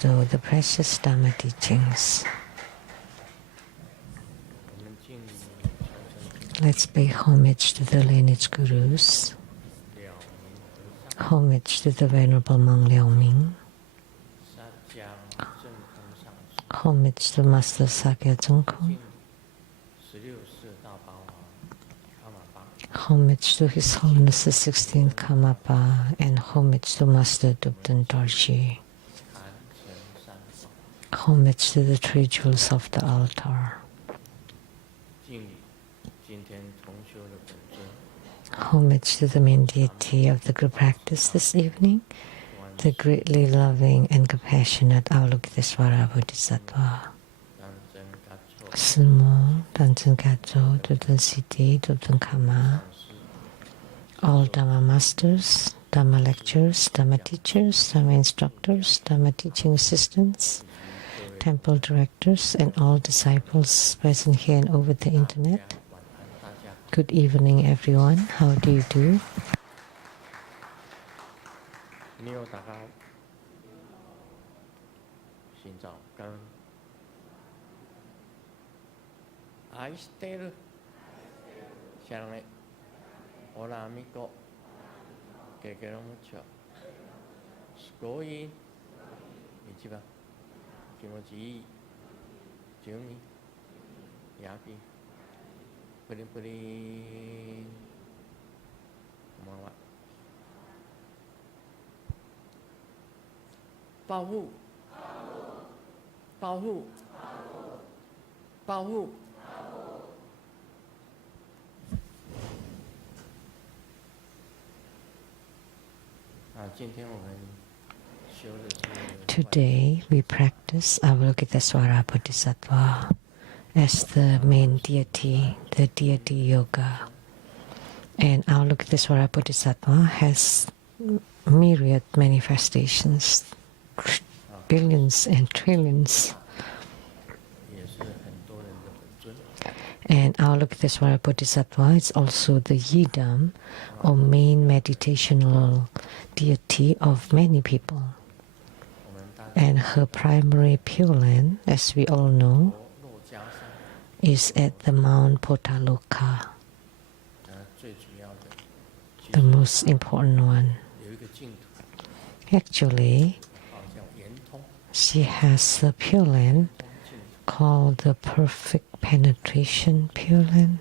bestow the precious Dhamma teachings. Let's pay homage to the lineage gurus, homage to the Venerable Monk Liao Ming, homage to Master Sakya Dzongkho, homage to His Holiness the 16th Karmapa, and homage to Master Dubden Dorji. Homage to the three jewels of the altar. Homage to the main deity of the group practice this evening, the greatly loving and compassionate Avalokitesvara Bodhisattva. Sumo, Danchen Gacho, Dubden Siti, Dubden Kama, all Dhamma masters, Dhamma lecturers, Dhamma teachers, Dhamma instructors, Dhamma teaching assistants, temple directors, and all disciples present here and over the internet. Good evening, everyone. How do you do? Hola amigo, que quiero mucho. Sugoi, ichiba, kimochi, jumi, yapi, puri puri, konbanwa. Baohu, baohu, baohu. Today we practice Avalokitesvara Bodhisattva as the main deity, the deity yoga. And Avalokitesvara Bodhisattva has myriad manifestations, billions and trillions. And Avalokitesvara Bodhisattva is also the yidam, or main meditational deity of many people. And her primary Pure Land, as we all know, is at the Mount Potaloka, the most important one. Actually, she has a Pure Land called the Perfect Penetration Pure Land,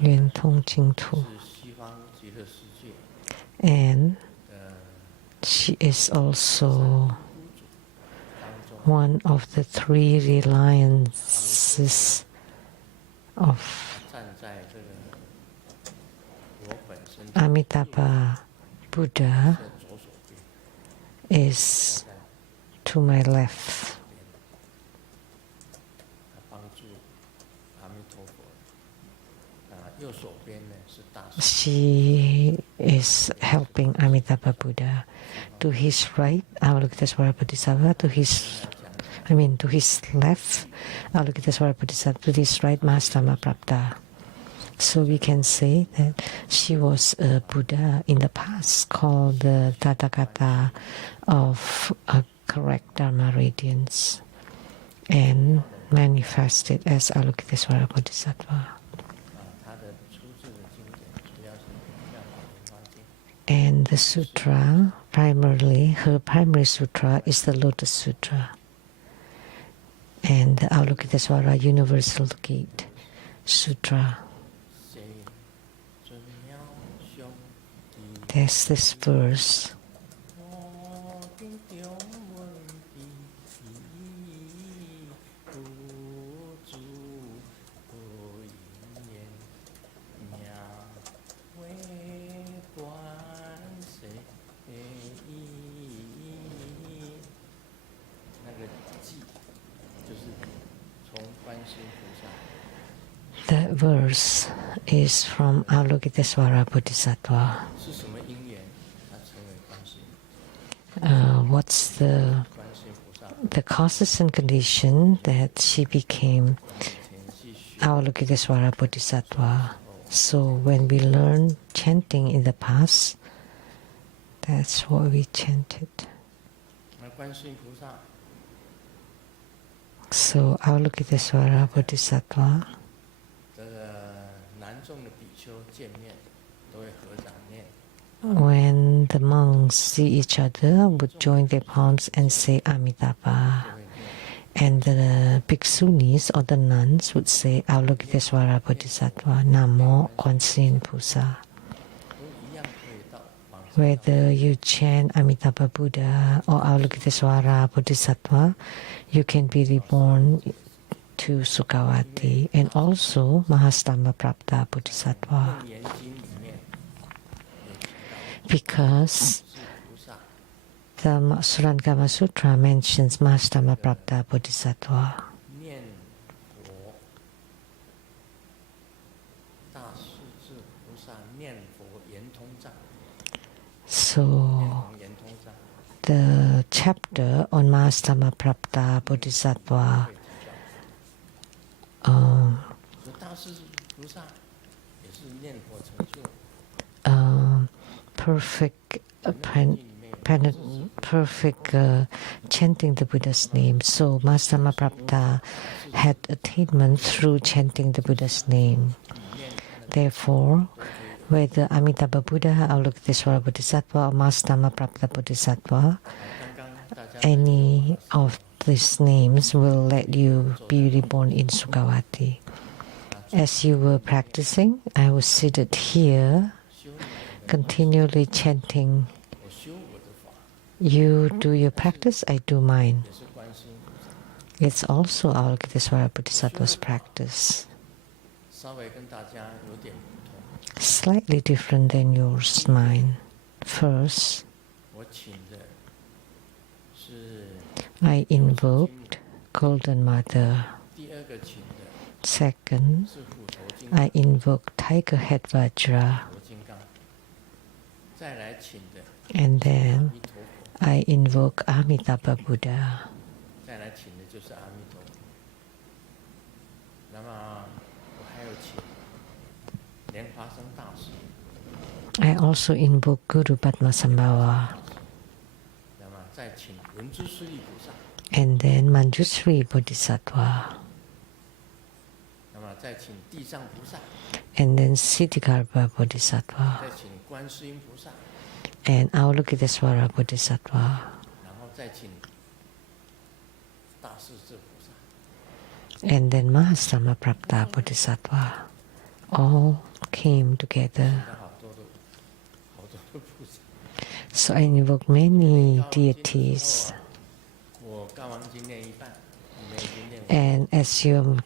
Yuan Tong Jing Tu. And she is also one of the three reliances of Amitabha Buddha is to my left. She is helping Amitabha Buddha. To his right, Avalokitesvara Bodhisattva. To his left, Avalokitesvara Bodhisattva. To his right, Mahastama Prapta. So we can say that she was a Buddha in the past, called the Tathagata of a correct Dharma radiance, and manifested as Avalokitesvara Bodhisattva. And the sutra, primarily, her primary sutra is the Lotus Sutra. And the Avalokitesvara Universal Gate Sutra. There's this verse. The verse is from Avalokitesvara Bodhisattva. What's the causes and condition that she became Avalokitesvara Bodhisattva? So when we learn chanting in the past, that's what we chanted. 那观世音菩萨 So Avalokitesvara Bodhisattva, 这个男众的比丘见面，都会合掌念。 when the monks see each other, would join their palms and say Amitabha. And the bhiksunis or the nuns would say Avalokitesvara Bodhisattva, Namo Kwansin Pusa. 都一样可以到往生。 Whether you chant Amitabha Buddha or Avalokitesvara Bodhisattva, you can be reborn to Sukhavati and also Mahastama Prapta Bodhisattva. 楞严经里面有提到， Because 是菩萨 the Surangama Sutra mentions Mahastama Prapta Bodhisattva. 念佛，大势至菩萨念佛圆通藏， So 念佛圆通藏 the chapter on Mahastama Prapta Bodhisattva 会提到。说大势至菩萨也是念佛成就， perfect 经里面有 perfect chanting the Buddha's name. So Mahastama Prapta had attainment through chanting the Buddha's name. 里面 Therefore, whether Amitabha Buddha, Avalokitesvara Bodhisattva, or Mahastama Prapta Bodhisattva, 刚刚大家 any of these names will let you be reborn in Sukhavati. As you were practicing, I was seated here, 修你的 continually chanting. 我修我的法， You do your practice, I do mine. 也是观世音菩萨， It's also Avalokitesvara Bodhisattva's practice. 稍微跟大家有点不同。 Slightly different than yours, mine. First, 我请的是 I invoked Golden Mother. 第二个请的 Second, 是虎头金 I invoked Tiger Head Vajra. 头金刚，再来请的 And 阿 then 弥陀佛， I invoke Amitabha Buddha. 再来请的就是阿弥陀佛。那么我还有请莲花生大师， I also invoke Guru Padmasambhava. 那么再请文殊师利菩萨， And then Manjusri Bodhisattva. 那么再请地藏菩萨， And then Siddhikarma Bodhisattva. 再请观世音菩萨， And Avalokitesvara Bodhisattva. 然后再请大势至菩萨。 And then Mahastama Prapta Bodhisattva. All came together. 那好多的菩萨。 So I invoke many deities. 我《告王经》念一半，你们已经念完。 And as you're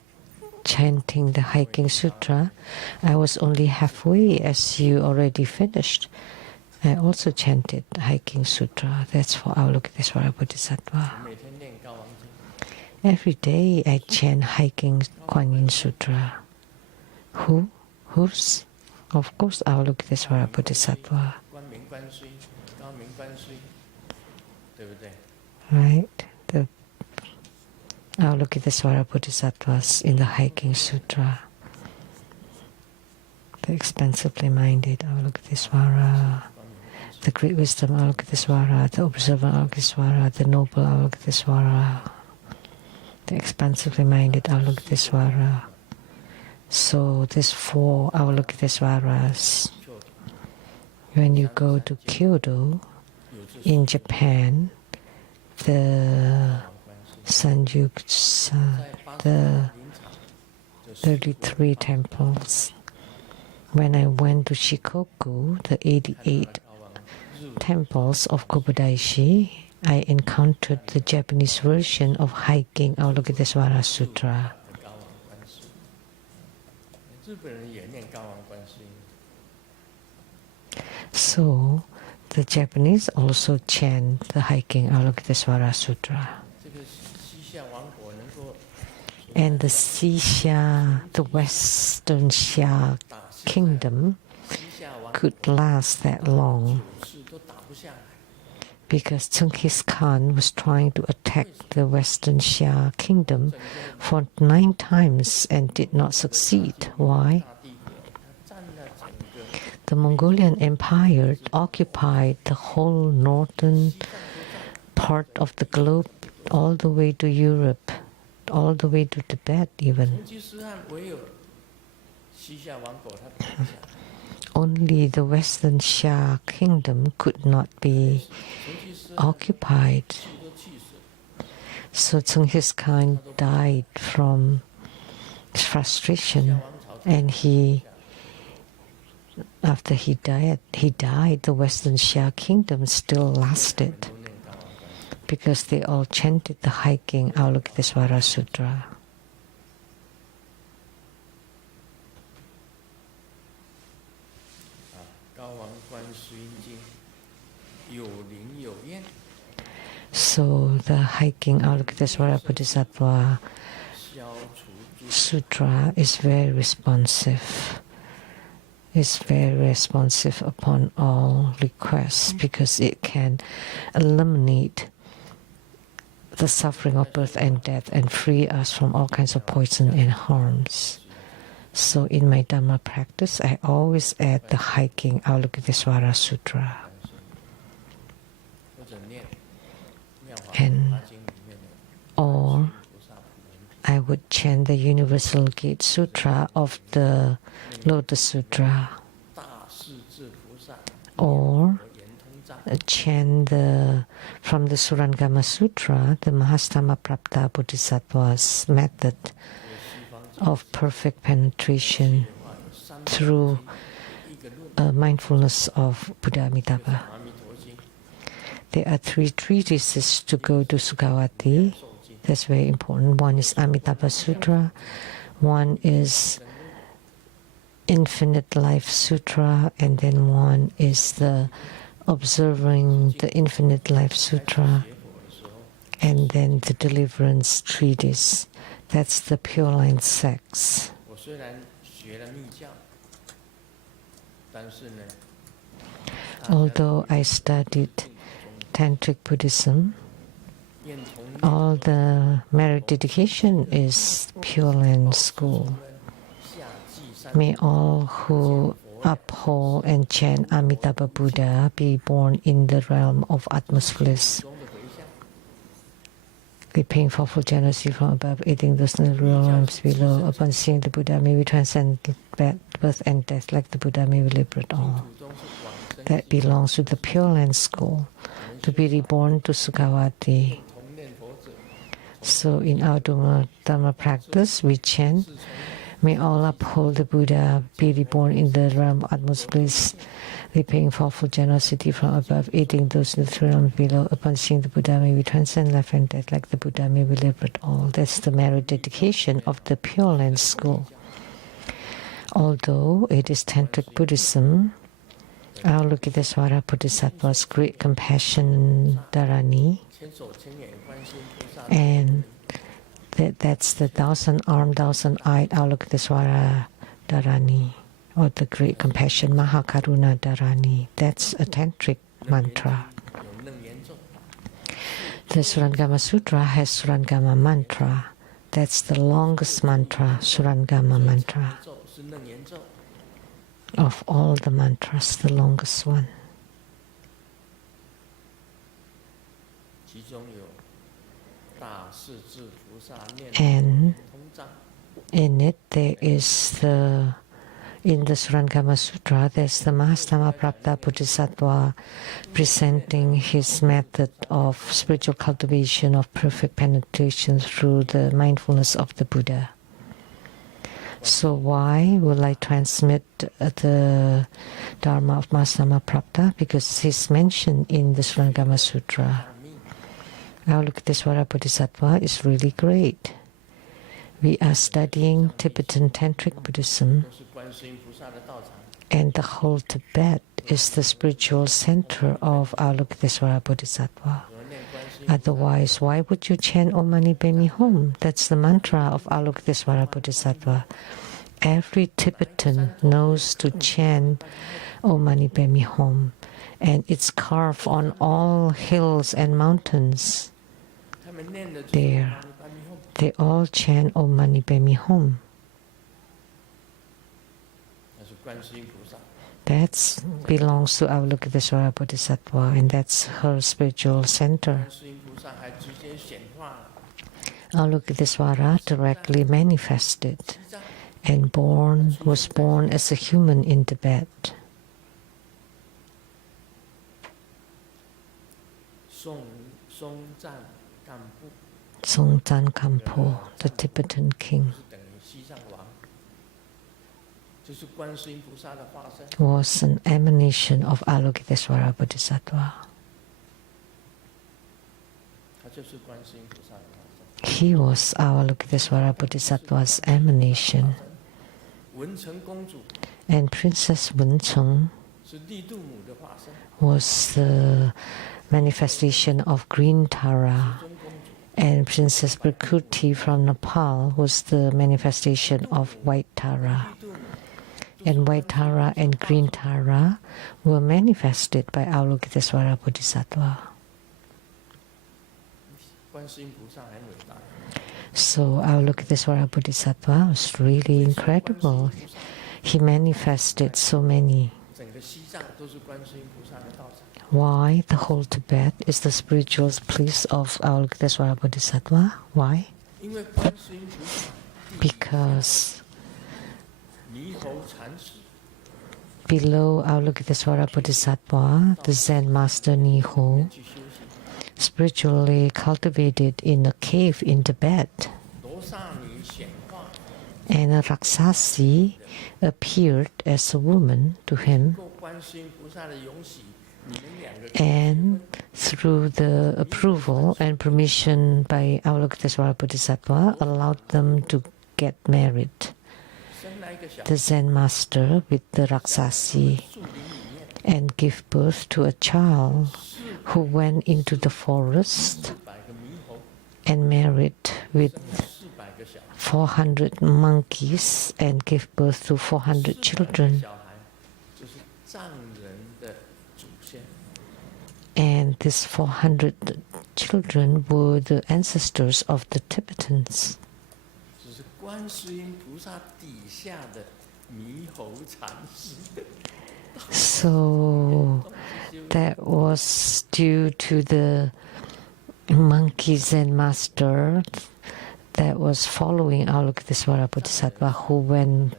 chanting the Hiking Sutra, I was only halfway as you already finished. I also chanted the Hiking Sutra. That's for Avalokitesvara Bodhisattva. 我每天念《告王经》， Every day I chant Hiking Kuan Yin Sutra. Who's? Of course, Avalokitesvara Bodhisattva. 观明观衰，高明观衰，对不对？ Right? The Avalokitesvara Bodhisattvas in the Hiking Sutra. The expansively minded Avalokitesvara, the great wisdom Avalokitesvara, the observant Avalokitesvara, the noble Avalokitesvara, the expansively minded Avalokitesvara. So these four Avalokitesvaras, when you go to Kyoto in Japan, the Sanjuksa, the 33 temples. When I went to Shikoku, the 88 temples of Kobodaishi, I encountered the Japanese version of Hiking Avalokitesvara Sutra. 高王观世，日本人也念高王观世音。 So the Japanese also chant the Hiking Avalokitesvara Sutra. 这个西夏王国能够 And the Xia, the Western Xia 打西 kingdom 夏王 could last that long 九世都打不下来， because Genghis Khan was trying to attack the Western Xia kingdom for 9 times and did not succeed. Why? 大帝国它占了整个 The Mongolian Empire occupied the whole northern part of the globe, all the way to Europe, all the way to Tibet even. 成吉思汗唯有西夏王狗他打不下， Only the Western Xia kingdom could not be 成吉思汗 occupied. 气都气死了。 So Genghis Khan died from frustration, and after he died, the Western Xia kingdom still lasted because they all chanted the hiking Avalokitesvara Sutra. 高王观世音经有灵有验， So the hiking Avalokitesvara Bodhisattva 消除诸 Sutra is very responsive. It's very responsive upon all requests because it can eliminate the suffering of birth and death and free us from all kinds of poison and harms. So in my Dhamma practice, I always add the hiking Avalokitesvara Sutra. 或者念妙法 And 华经里面的 or 菩萨普门品， I would chant the Universal Gate Sutra of the Lotus Sutra, 大势至菩萨 or 圆通藏， chant from the Surangama Sutra, the Mahastama Prapta Bodhisattva's method 有西方 of perfect penetration 话有三 through 一个论 mindfulness of Buddha Amitabha. 阿弥陀经、 There are 3 treatises to go to Sukhavati. 受经、 That's very important. One is Amitabha Sutra, one is Infinite Life Sutra, and then one is the Observing the Infinite Life Sutra, 结果的时候， and then the Deliverance Treatise. That's the Pure Line Sects. 我虽然学了密教，但是呢， Although I studied Tantric Buddhism, 念从 all the merit dedication is Pure Land School. 下济三 May all who uphold and chant Amitabha Buddha be born in the realm of Atma's bliss, 中的回向， repaying for full generosity from above, aiding those in the real realms below. Upon seeing the Buddha, may we transcend birth and death like the Buddha, may we liberate all. 土中是往生 That belongs to the Pure Land School, to be reborn to Sukhavati. 同念佛者， So in our Dhamma practice, we chant, may all uphold the Buddha, be reborn in the realm of utmost bliss, repaying for full generosity from above, aiding those in the realm below. Upon seeing the Buddha, may we transcend life and death like the Buddha, may we liberate all. That's the merit dedication of the Pure Land School. Although it is Tantric Buddhism, Avalokitesvara Bodhisattva's great compassion Dharani, 千手千眼观世音菩萨， and that's the 1,000-armed, 1,000-eyed Avalokitesvara Dharani, or the great compassion Mahakaruna Dharani. That's a tantric mantra. 有楞严咒， The Surangama Sutra has Surangama mantra. That's the longest mantra, Surangama mantra. 咒是楞严咒， Of all the mantras, the longest one. 其中有大势至菩萨念 And 通藏， in it, there is in the Surangama Sutra, there's the Mahastama Prapta Bodhisattva presenting his method of spiritual cultivation of perfect penetration through the mindfulness of the Buddha. So why will I transmit the Dharma of Mahastama Prapta? Because he's mentioned in the Surangama Sutra. Avalokitesvara Bodhisattva is really great. We are studying Tibetan Tantric Buddhism, 都是观世音菩萨的道场， and the whole Tibet is the spiritual center of Avalokitesvara Bodhisattva. 有人念观世音， Otherwise, why would you chant Om Mani Padme Hum? That's the mantra of Avalokitesvara Bodhisattva. Every Tibetan knows to chant Om Mani Padme Hum, and it's carved on all hills and mountains. 他们念的就是 There. 阿弥陀佛， They all chant Om Mani Padme Hum. 那是观世音菩萨， That belongs to Avalokitesvara Bodhisattva, and that's her spiritual center. 观世音菩萨还直接显化了 Avalokitesvara directly manifested 西藏 and was born as a human in Tibet. 宋赞干布 Songtsan Kampo, the Tibetan king, 是等于西藏王，就是观世音菩萨的化身。 was an emanation of Avalokitesvara Bodhisattva. 他就是观世音菩萨的化身。 He was Avalokitesvara Bodhisattva's emanation. 文成公主 And Princess Wencheng 是利度母的化身， was the manifestation of Green Tara, 中公主 and Princess Prakriti from Nepal was the manifestation of White Tara. 利度母 And White Tara and Green Tara were manifested by Avalokitesvara Bodhisattva. 观世音菩萨很伟大。 So Avalokitesvara Bodhisattva was really incredible. He manifested so many. 整个西藏都是观世音菩萨的道场。 Why the whole Tibet is the spiritual place of Avalokitesvara Bodhisattva? Why? 因为观世音菩萨 Because 猕猴禅师 below Avalokitesvara Bodhisattva, the Zen master Niho, 去修行， spiritually cultivated in a cave in Tibet, 罗刹女显化， and a Raksasi appeared as a woman to him, 够观世音菩萨的允许，你们两个 and through the approval and permission by Avalokitesvara Bodhisattva, allowed them to get married. 生来一个小 The Zen master with the Raksasi 树林里面， and give birth to a child who went into the forest 400个猕猴， and married with 400个小孩， 400 monkeys and gave birth to 400 children. 小孩就是藏人的祖先。 And these 400 children were the ancestors of the Tibetans. 只是观世音菩萨底下的猕猴禅师。 So that was due to the monkey Zen master that was following Avalokitesvara Bodhisattva, who went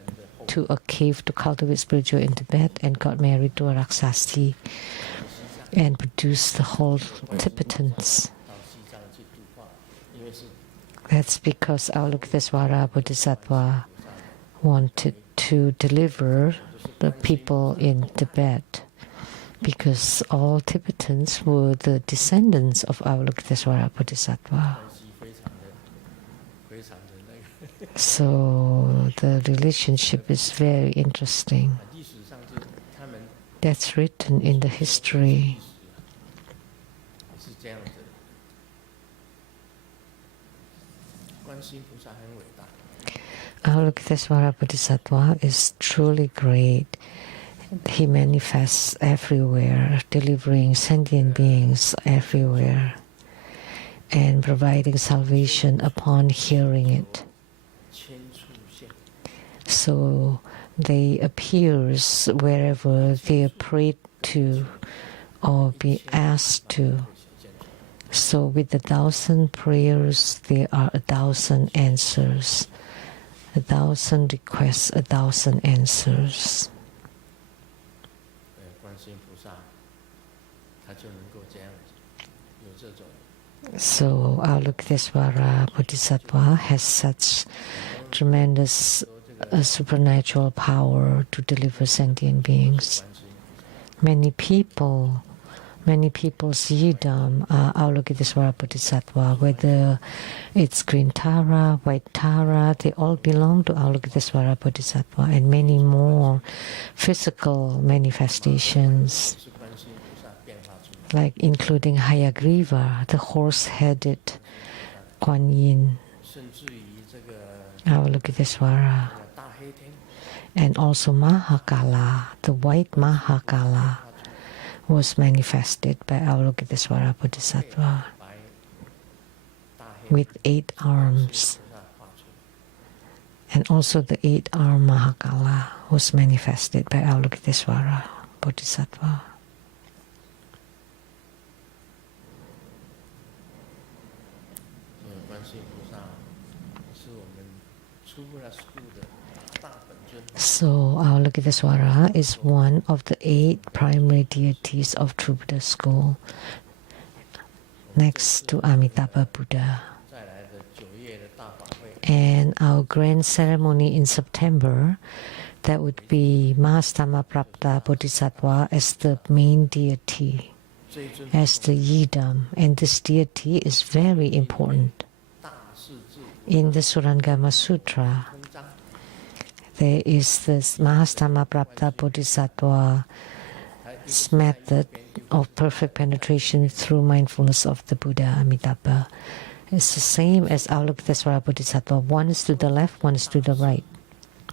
to a cave to cultivate spiritual in Tibet and got married to a Raksasi and produced the whole Tibetans. 到西藏去度化，因为是 That's because Avalokitesvara Bodhisattva wanted to deliver the people in Tibet, because all Tibetans were the descendants of Avalokitesvara Bodhisattva. 关系非常的那个。 So the relationship is very interesting. 历史上就是他们 That's written in the history. 也是这样子的。观世音菩萨很伟大， Avalokitesvara Bodhisattva is truly great. He manifests everywhere, delivering sentient beings everywhere, and providing salvation upon hearing it. 千处现， So they appears wherever they are prayed to or be asked to. 显现出来。 So with 1,000 prayers, there are 1,000 answers. 1,000 requests, 1,000 answers. 观世音菩萨，他就能够这样子，有这种 So Avalokitesvara Bodhisattva has such tremendous supernatural power to deliver sentient beings. 观世音菩萨。 Many people's yidam are Avalokitesvara Bodhisattva, whether it's Green Tara, White Tara, they all belong to Avalokitesvara Bodhisattva, and many more physical manifestations, 是观世音菩萨变化出来， like including Hayagriva, the horse-headed Kuan Yin, 甚至于这个 Avalokitesvara, 大黑天， and also Mahakala, the white Mahakala, was manifested by Avalokitesvara Bodhisattva 白大黑 with 8 arms. 菩萨画出来， And also the 8-armed Mahakala was manifested by Avalokitesvara Bodhisattva. 观世音菩萨是我们出不了 school 的大本尊。 So Avalokitesvara is one of the 8 primary deities of True Buddha School, next to Amitabha Buddha. 再来的9月的大法会， And our grand ceremony in September, that would be Mahastamaprapta Bodhisattva as the main deity, 这一尊 as the Yidam. And this deity is very important. 大势至 In the Surangama Sutra, 通章， there is this Mahastamaprapta Bodhisattva's method of perfect penetration through mindfulness of the Buddha Amitabha. It's the same as Avalokitesvara Bodhisattva. One is to the left, one is to the right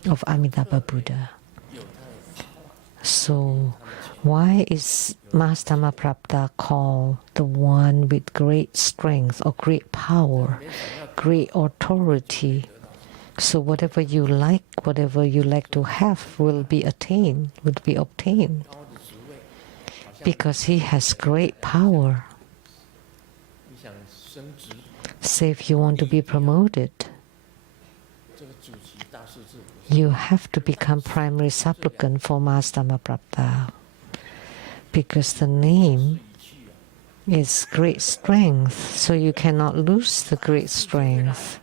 of Amitabha Buddha. 有它的 power， So why is Mahastamaprapta called the one with great strength or great power, 没想要 great authority? So whatever you like to have will be attained, will be obtained, 高的职位，好像 because he has great power. 你想升职， Say if you want to be promoted, 这个主席大势至菩萨， you have to become primary supplicant for Mahastamaprapta, because the name 语气啊， is great strength, so you cannot lose the great strength.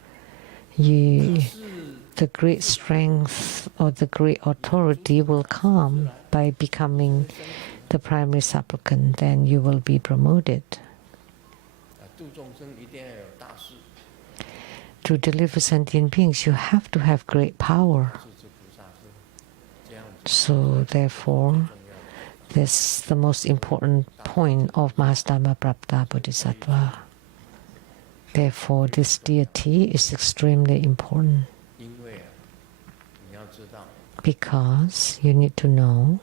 The great strength or the great authority will come by becoming the primary supplicant, then you will be promoted. 度众生一定要有大势， To deliver sentient beings, you have to have great power. 势至菩萨是这样子 So therefore, 重要的。 this is the most important point of Mahastamaprapta Bodhisattva. Therefore, this deity is extremely important, 因为啊，你要知道， because you need to know.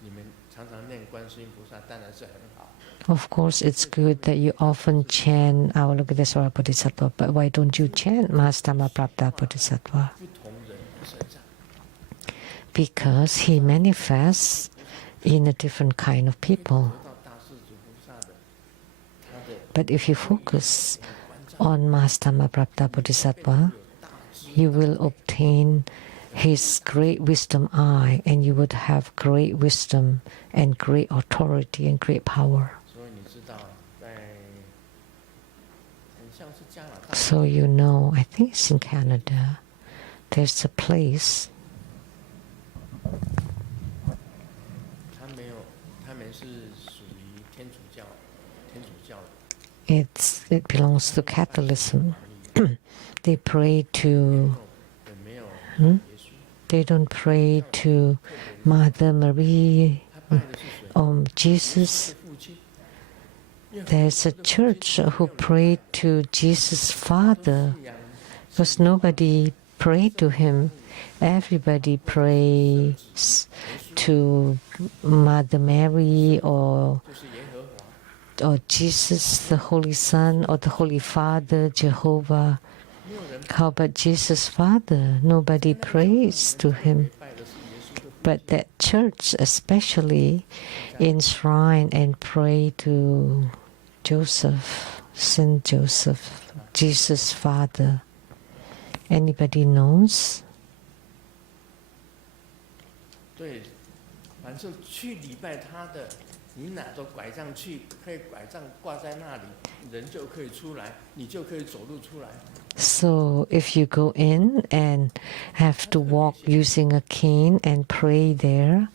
你们常常念观世音菩萨，当然是很好。 Of course, it's good that you often chant Avalokitesvara Bodhisattva, but why don't you chant Mahastamaprapta Bodhisattva? 不同人的身上， Because he manifests in a different kind of people. 得到大势至菩萨的，他的 But if you focus 关照， on Mahastamaprapta Bodhisattva, 有大智， you will obtain his great wisdom eye, and you would have great wisdom and great authority and great power. 所以你知道，在很像是加拿大， So you know, I think it's in Canada, there's a place, 他们是属于天主教的， it belongs to Catholicism. They pray to, 也没有嗯耶稣， they don't pray to Mother Mary 他拜的是谁？ or 是 Jesus. 父亲。因为 There's a church who prayed to Jesus' Father, 信仰 because nobody prayed to him. Everybody prays to Mother Mary or 就是耶和华， Jesus, the Holy Son, or the Holy Father, Jehovah. 没有人 How about Jesus' Father? Nobody prays to him. 拜的是耶稣的父 But that church especially enshrine and pray to Joseph, Saint Joseph, Jesus' Father. Anybody knows? 对，反正去礼拜他的，你拿着拐杖去，可以拐杖挂在那里，人就可以出来，你就可以走路出来。 So if you go in and have to walk using a cane and pray there,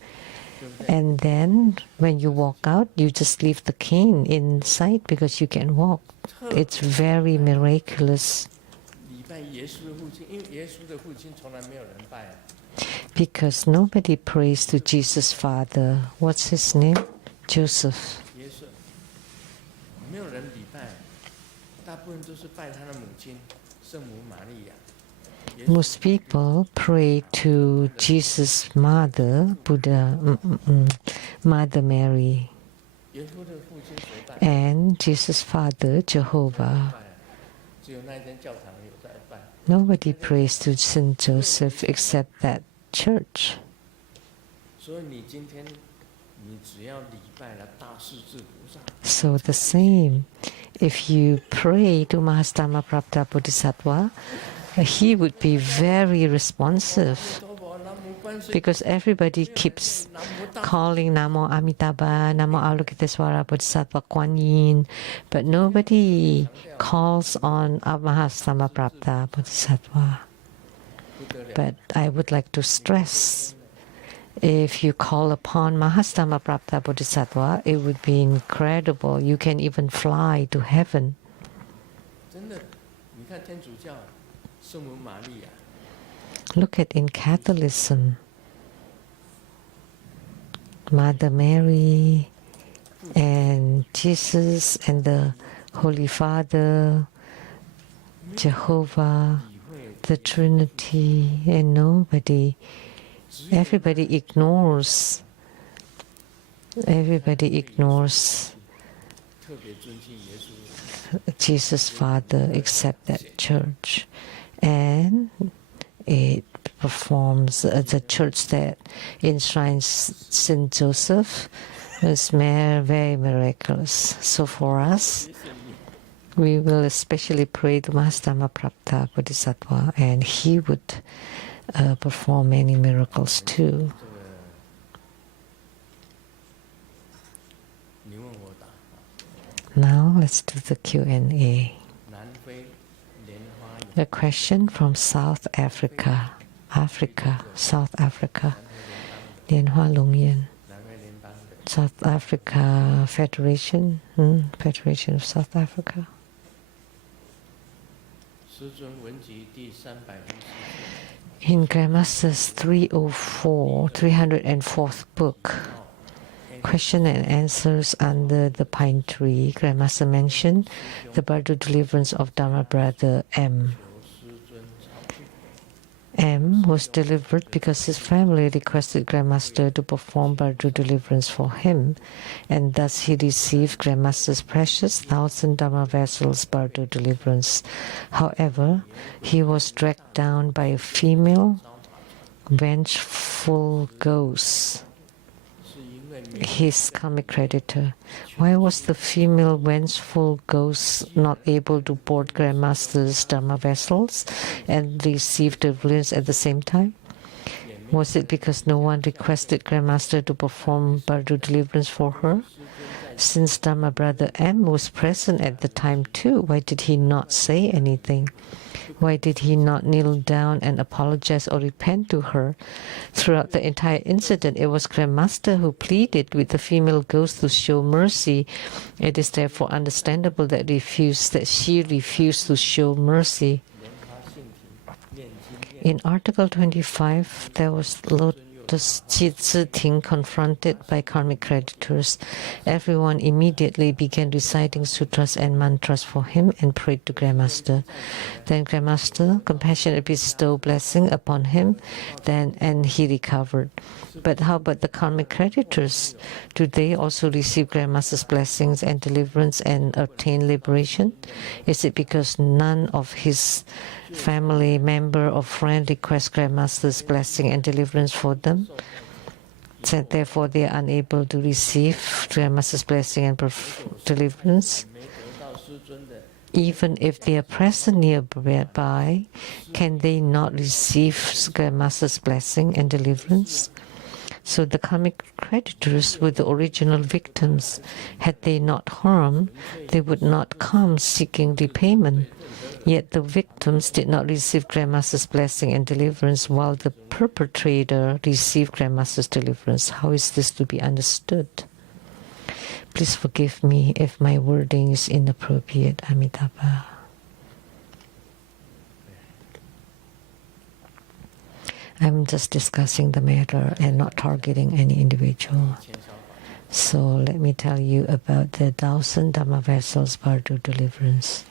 对不对？ and then when you walk out, you just leave the cane inside because you can walk. 特 It's very miraculous 礼拜耶稣的父亲，因为耶稣的父亲从来没有人拜啊。 because nobody prays to Jesus' Father. What's his name? Joseph. 耶稣没有人礼拜，大部分都是拜他的母亲圣母玛利亚。耶稣 Most people pray to Jesus' mother, Buddha, Mother Mary, 耶稣的父亲谁拜？ and Jesus' Father, Jehovah. 拜啊只有那一间教堂有在办。 Nobody prays to Saint Joseph except that church. 所以你今天，你只要礼拜了大势至菩萨。 So the same, if you pray to Mahastamaprapta Bodhisattva, he would be very responsive, because everybody keeps calling Namo Amitabha, Namo Avalokitesvara Bodhisattva Kuan Yin, but nobody calls on Mahastamaprapta Bodhisattva. But I would like to stress, if you call upon Mahastamaprapta Bodhisattva, it would be incredible. You can even fly to heaven. 真的，你看天主教圣母玛利亚。 Look at in Catholicism, Mother Mary and Jesus and the Holy Father, Jehovah, the Trinity, and nobody. Everybody ignores. Everybody ignores Jesus Father except that church, and it performs the church that enshrines Saint Joseph is very miraculous. So for us, we will especially pray to Mahastamaprapta Bodhisattva, and he would perform many miracles too. Now let's do the Q&A. A question from South Africa. South Africa. Lianhua Longyan. South Africa Federation. Federation of South Africa. In Grandmaster's 304th book, question and answers under the pine tree, Grandmaster mentioned the Bardo deliverance of Dharma brother M. M was delivered because his family requested Grandmaster to perform Bardo deliverance for him, and thus he received Grandmaster's precious 1,000 Dharma vessels Bardo deliverance. However, he was dragged down by a female vengeful ghost, his karmic creditor. Why was the female vengeful ghost not able to board Grandmaster's Dharma vessels and receive deliverance at the same time? Was it because no one requested Grandmaster to perform Bardo deliverance for her? Since Dharma brother M was present at the time too, why did he not say anything? Why did he not kneel down and apologize or repent to her? Throughout the entire incident, it was Grandmaster who pleaded with the female ghost to show mercy. It is therefore understandable that she refused to show mercy. In Article 25, there was Lotus Tze Ting confronted by karmic creditors. Everyone immediately began reciting sutras and mantras for him and prayed to Grandmaster. Then Grandmaster compassionately bestowed blessing upon him, and he recovered. But how about the karmic creditors? Do they also receive Grandmaster's blessings and deliverance and obtain liberation? Is it because none of his family member or friend requests Grandmaster's blessing and deliverance for them? So therefore they are unable to receive Grandmaster's blessing and deliverance? Even if they are present nearby, can they not receive Grandmaster's blessing and deliverance? So the karmic creditors were the original victims. Had they not harmed, they would not come seeking repayment. Yet the victims did not receive Grandmaster's blessing and deliverance, while the perpetrator received Grandmaster's deliverance. How is this to be understood? Please forgive me if my wording is inappropriate, Amitabha. I'm just discussing the matter and not targeting any individual. So let me tell you about the 1,000 Dharma vessels Bardo deliverance.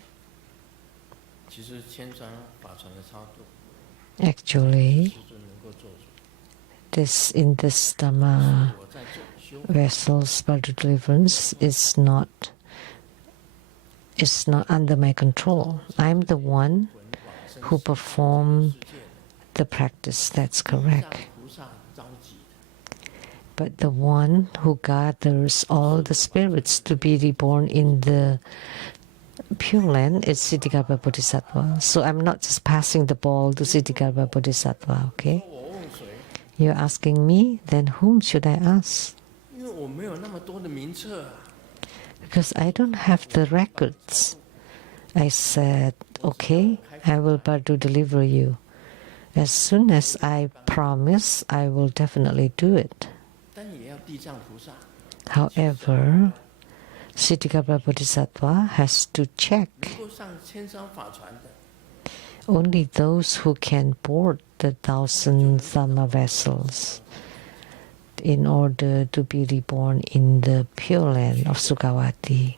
Actually, in this Dharma vessels Bardo deliverance is not is not under my control. I'm the one who perform the practice. That's correct. But the one who gathers all the spirits to be reborn in the Pure Land is Siddhikapa Bodhisattva. So I'm not just passing the ball to Siddhikapa Bodhisattva, okay? You're asking me, then whom should I ask? Because I don't have the records. I said, okay, I will to deliver you. As soon as I promise, I will definitely do it. However, Siddhikapa Bodhisattva has to check. Only those who can board the 1,000 Dhamma vessels in order to be reborn in the Pure Land of Sukhavati.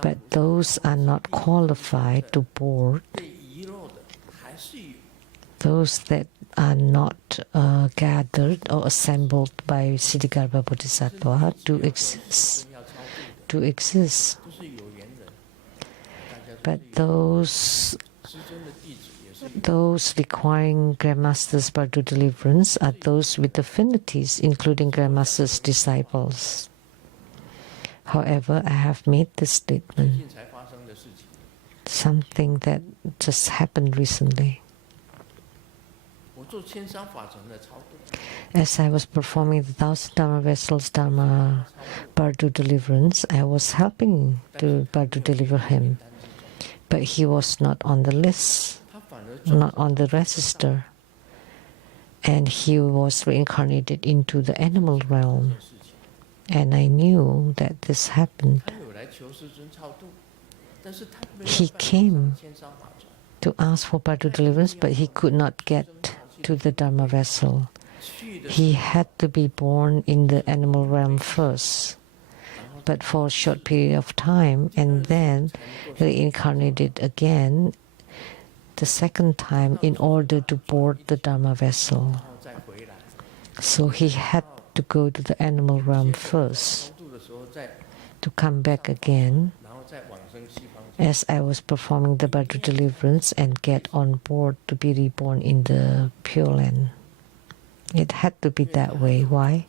But those are not qualified to board. Those that are not gathered or assembled by Siddhikapa Bodhisattva do exist. But those requiring Grandmaster's Bardo deliverance are those with affinities, including Grandmaster's disciples. However, I have made this statement, something that just happened recently. As I was performing the 1,000 Dharma vessels Dharma Bardo deliverance, I was helping to Bardo deliver him. But he was not on the list, not on the register. And he was reincarnated into the animal realm. And I knew that this happened. He came to ask for Bardo deliverance, but he could not get to the Dharma vessel. He had to be born in the animal realm first, but for a short period of time, and then reincarnated again the second time in order to board the Dharma vessel. So he had to go to the animal realm first to come back again as I was performing the Bardo deliverance and get on board to be reborn in the Pure Land. It had to be that way. Why?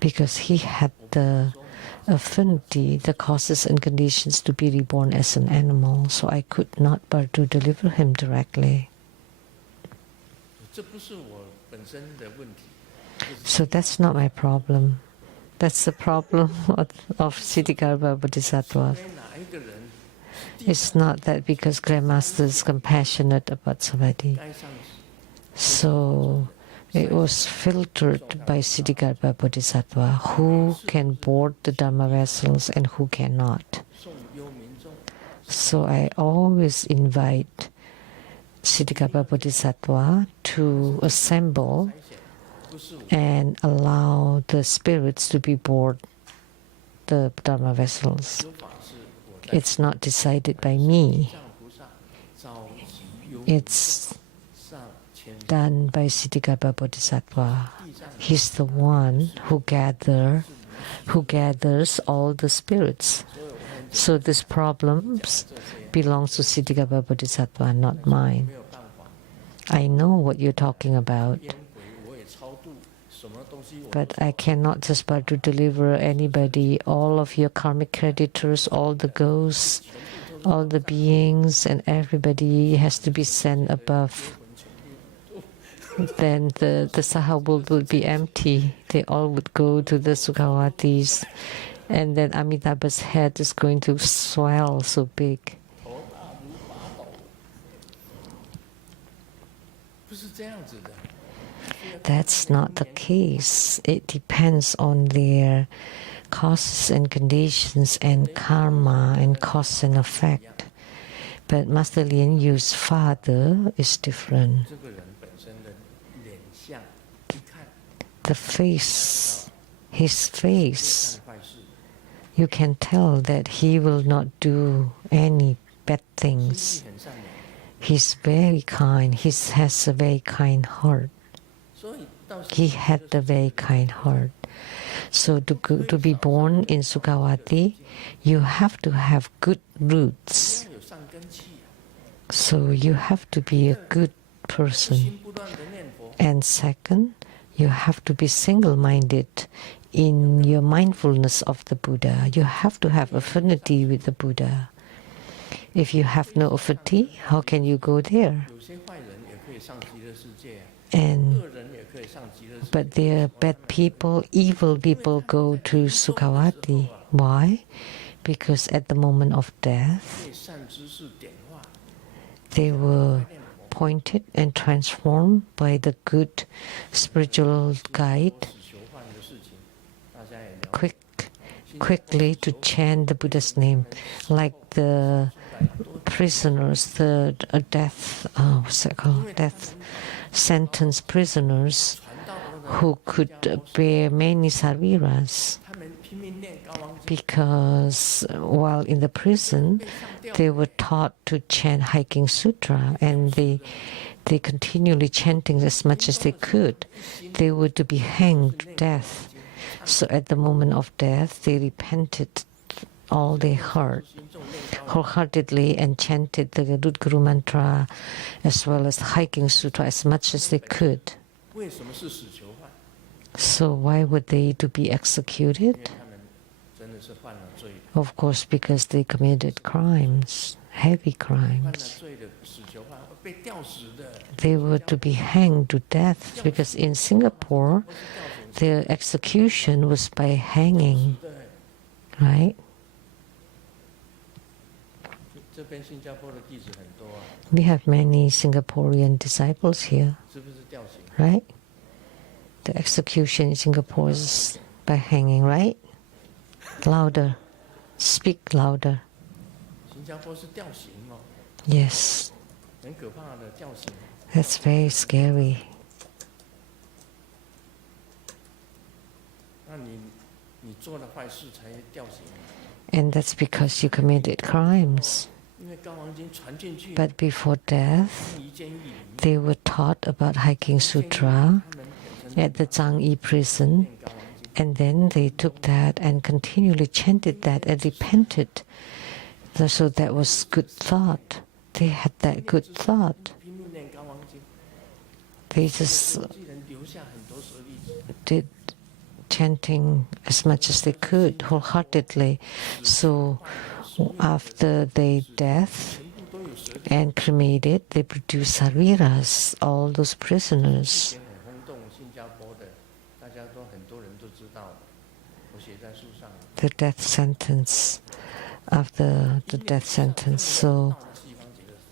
Because he had the affinity, the causes and conditions to be reborn as an animal, so I could not Bardo deliver him directly. So that's not my problem. That's the problem of Siddhikapa Bodhisattva. It's not that because Grandmaster is compassionate about somebody. So it was filtered by Siddhikapa Bodhisattva who can board the Dharma vessels and who cannot. So I always invite Siddhikapa Bodhisattva to assemble and allow the spirits to be board the Dharma vessels. It's not decided by me. It's done by Siddhikapa Bodhisattva. He's the one who gathers all the spirits. So this problem belongs to Siddhikapa Bodhisattva, not mine. I know what you're talking about. But I cannot just to deliver anybody, all of your karmic creditors, all the ghosts, all the beings, and everybody has to be sent above. Then the saha would be empty. They all would go to the Sukhavatis, and then Amitabha's head is going to swell so big. That's not the case. It depends on their causes and conditions and karma and cause and effect. But Master Lien Yu's father is different. The face, his face, you can tell that he will not do any bad things. He's very kind. He has a very kind heart. He had a very kind heart. So to be born in Sukhavati, you have to have good roots. 要有善根气啊， So you have to be a good 不 person. 心不乱的念佛， And second, you have to be single-minded in your mindfulness of the Buddha. You have to have affinity with the Buddha. If you have no affinity, how can you go there? 有些坏人也可以上极乐世界啊， And 恶人也可以上极乐世界。 but there are bad people, evil people go to Sukhavati. Why? Because at the moment of death, 被善知识点化， they were pointed and transformed by the good spiritual guide 死囚犯的事情，大家也了解。 quickly to chant the Buddha's name, like the prisoners, the death, what's that called? Death sentence prisoners 传道的 who could bear many sariras, 他们拼命念高王经， because while in the prison, 被上吊 they were taught to chant Hiking Sutra, and they continually chanting as much as they could. They were to be hanged to death. So at the moment of death, they repented all they heard 心中念高王， wholeheartedly and chanted the Guru mantra as well as the Hiking Sutra as much as they could. 为什么是死囚犯？ So why would they to be 因 executed? 为他们真的是犯了罪， Of course, because they committed crimes, heavy 犯了 crimes. 罪的死囚犯会被吊死的， They were to be hanged to death, because in Singapore, 或是吊死 the execution was by hanging, 的。 right? 这边新加坡的弟子很多啊， We have many Singaporean disciples here, 是不是吊刑？ right? The execution in Singapore is by hanging, right? Louder. Speak louder. 新加坡是吊刑哦， Yes, 很可怕的吊刑。 that's very scary. 那你做了坏事才吊刑， And that's because you committed crimes. 因为高王经传进去， But before death, 一监狱里面， they were taught about Hiking Sutra 他们本身 at the Zhangyi prison, 念高王经， and then they took that and continually chanted that and repented. So that was good thought. They had that good thought. 拼命念高王经， They just 既然留下很多舍利子， did chanting as much as they could wholeheartedly. So after their death 全部都有舍利。 and cremated, they produced sariras, all those prisoners. 很轰动，新加坡的，大家都很多人都知道，我写在书上。 The death sentence, after the death sentence. So, 到了西方极乐世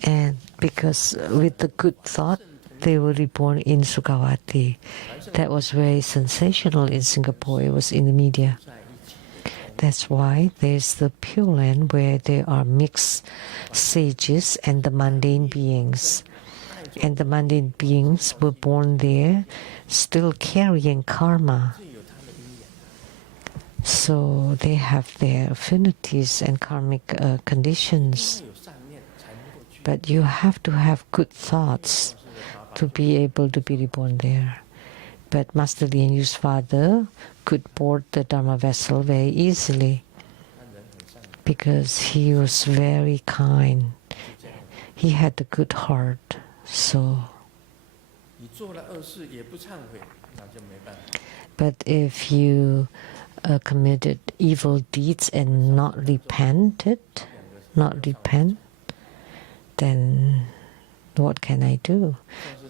界， and because with the good thought, they were reborn in Sukhavati. That was very sensational in Singapore. It was in the media. 在一起的 That's why there's the Pure Land where there are mixed sages and the mundane beings. And the mundane beings were born there, still carrying karma. 是有他的因缘。 So they have their affinities and karmic conditions. 要有善念才能够去。 But you have to have good thoughts to be able to be reborn there. But Master Lien Yu's father could board the Dharma vessel very easily 他人很善良， because he was very kind. 是这样。 He had a good heart. So, 你做了恶事也不忏悔，那就没办法。 but if you committed evil deeds and not repented, not repent, then what can I do?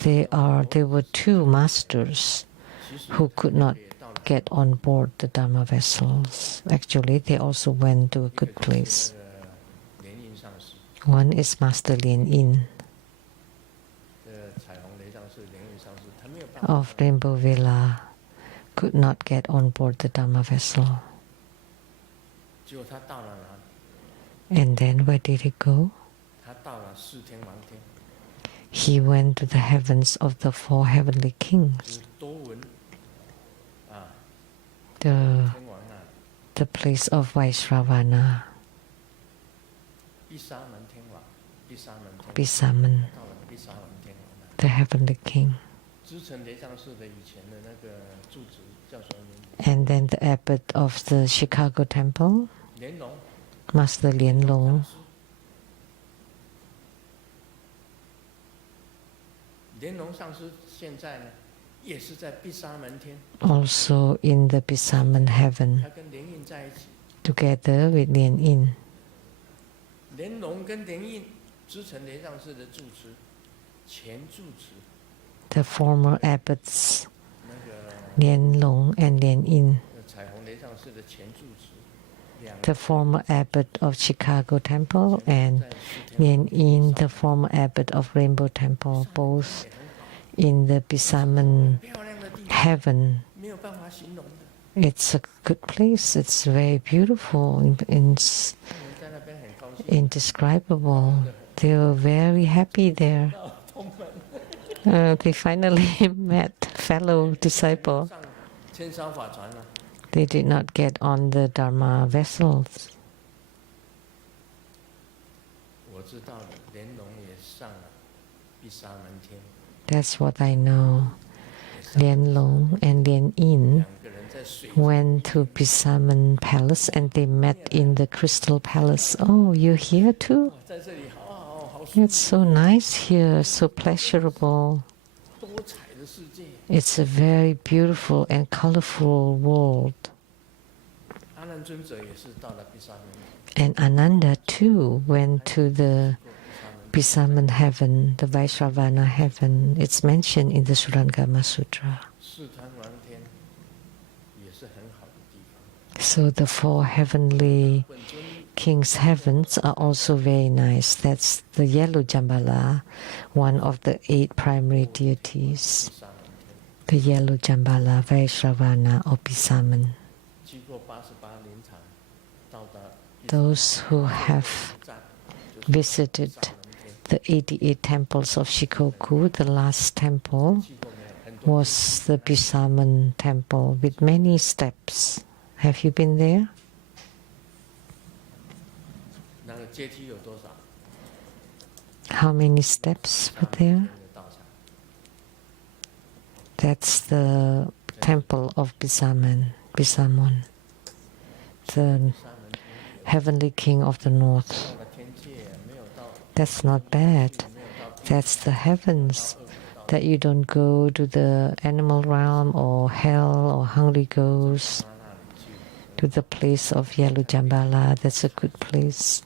There were two masters 其实 who could not 也到了 get on board the Dharma vessels. Actually, they also went to a good place. 莲印上师， One is Master Lien Yin 彩虹雷上师、莲印上师，他没有办法。 of Rainbow Villa could not get on board the Dharma vessel. 结果他到了哪里？ And then where did he go? 他到了四天王天， He went to the heavens of the four heavenly 就 kings, 是多闻啊， the 天王那里， the place of Vaisravana, 毗沙门天王，毗沙门天王， Bisaman, 到了毗沙门天王那里， the heavenly king. 知成雷藏寺的以前的那个住持叫什么名字？ And then the abbot of the Chicago temple, 莲蓉 Master Lian 上 Long. 师。莲蓉上师现在呢，也是在毗沙门天， Also in the Pisaman heaven, 他跟莲印在一起。 together with Lian Yin. 莲蓉跟莲印，知成雷藏寺的住持，前住持 The former abbots 那个 Lian Long and Lian Yin, 彩虹雷藏寺的前住持，两 the 个 former abbot of Chicago temple, and 在四天 Lian Yin, the former abbot of Rainbow Temple, both 也很好， in the Pisaman 漂亮的地方， heaven. 没有办法形容的。 It's a good place. It's very beautiful, 他们在那边很高兴， indescribable. They were very happy there. 同门 They finally met fellow disciple. 上千艘法船了。 They did not get on the Dharma vessels. 我知道了，莲蓉也上了毗沙门天， That's what I know. 也上 Lian Long and Lian Yin 两个人在水 went to Pisaman Palace and they met in the Crystal Palace. Oh, you here too? 在这里好好好舒 It's so nice here, so pleasurable. 多彩的世界。 It's a very beautiful and colorful world. 阿难尊者也是到了毗沙门， And Ananda too went to the 过毗沙门 Pisaman heaven, the Vaishravana heaven. It's mentioned in the Surangama Sutra. 四贪王天也是很好的地方。 So the four heavenly 本尊 king's heavens are also very nice. That's the yellow Jambala, one of the 8 primary deities. 毗沙门天， The yellow Jambala, Vaishravana or Pisaman. 经过88林场，到达 Those who have 站， visited 毗沙门天。 the 88 temples of Shikoku, the last temple 去过没有？很多 was the Pisaman temple with many steps. Have you been there? 那个阶梯有多少？ How many steps were there? 那个道场 That's the temple of Pisaman, Pisamon, the 毗沙门天 heavenly king of the north. 到了天界，没有到， That's not bad. 没有到 That's the heavens. That you don't go to the animal realm or hell or hungry ghosts, 他那里去。 to the place of yellow Jambala. That's a good place.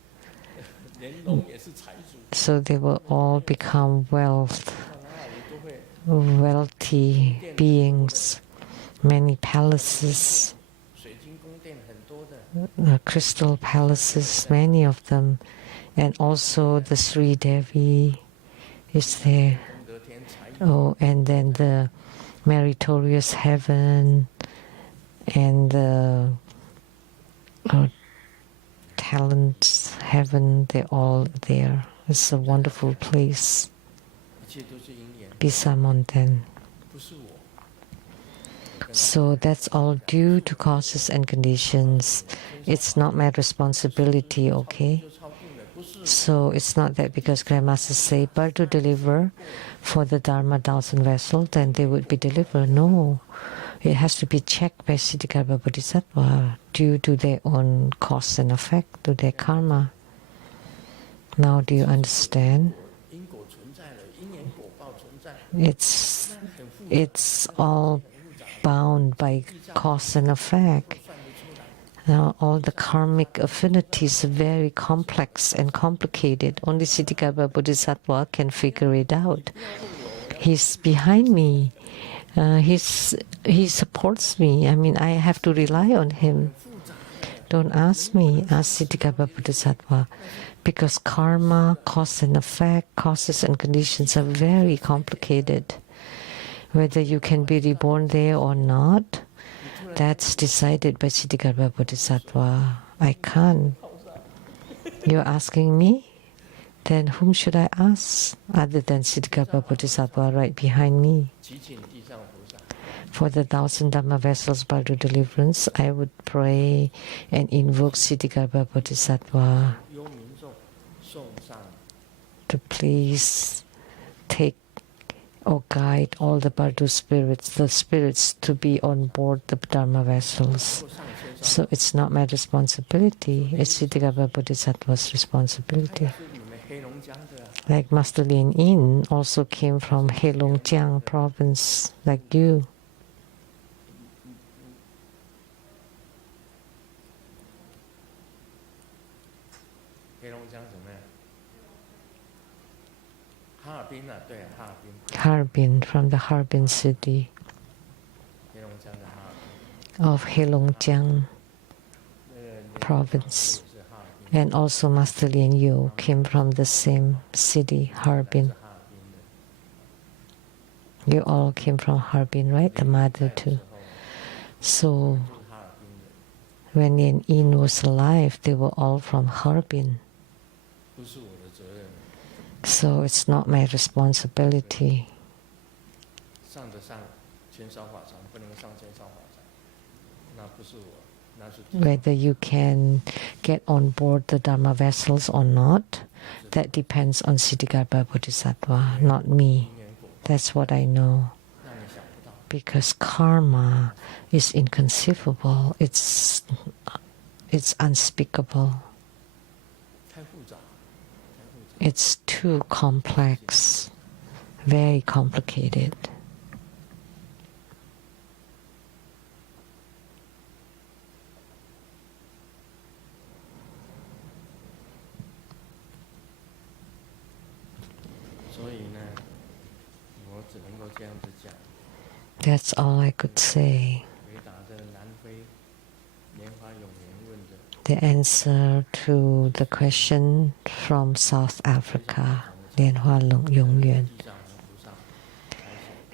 莲蓉也是财主， So they will all become wealth, 到哪里都会 wealthy beings, many palaces, 水晶宫殿很多的， crystal palaces, many of them, and also the Sri Devi is there. 功德天财 Oh, and then the meritorious heaven and the talent heaven, they're all there. It's a wonderful place. 一切都是因缘， Pisamonten. 不是我。 So that's all due to causes and conditions. It's not my responsibility, okay? 就超度了，不是 So it's not that because Grandmaster say, but to deliver for the Dharma 1,000 vessels, then they would be delivered. No. It has to be checked by Siddhikarma Bodhisattva due to their own cause and effect, to their karma. Now do you understand? 因果存在了，因缘果报存在， It's 那很复杂， it's all 很复杂， bound by cause and effect. 算不出来。 Now all the karmic affinities are very complex and complicated. Only Siddhikarma Bodhisattva can figure it out. He's behind me. He supports me. I mean, I have to rely on him. Don't ask me, ask Siddhikarma Bodhisattva. Because karma, cause and effect, causes and conditions are very complicated. Whether you can be reborn there or not, that's decided by Siddhikarma Bodhisattva. I can't. You're asking me? Then whom should I ask other than Siddhikarma Bodhisattva right behind me? 祈请地藏菩萨， For the 1,000 Dhamma vessels by the deliverance, I would pray and invoke Siddhikarma Bodhisattva 由民众送上 to please take or guide all the Bardu spirits, the spirits to be on board the Dharma vessels. So it's not my responsibility, it's Siddhagarbha Bodhisattva's responsibility. Like Master-Ling Shen also came from Heilongjiang province, like you. Harbin, from the Harbin city of Heilongjiang province. And also Master-Ling Yu came from the same city, Harbin. You all came from Harbin, right? The mother too. So when Lien Yin was alive, they were all from Harbin. So it's not my responsibility. Whether you can get on board the Dharma vessels or not, that depends on Siddhagarbha Bodhisattva, not me. That's what I know. Because karma is inconceivable, it's unspeakable. It's too complex, very complicated. That's all I could say. The answer to the question from South Africa, Lianhua Yongyuan.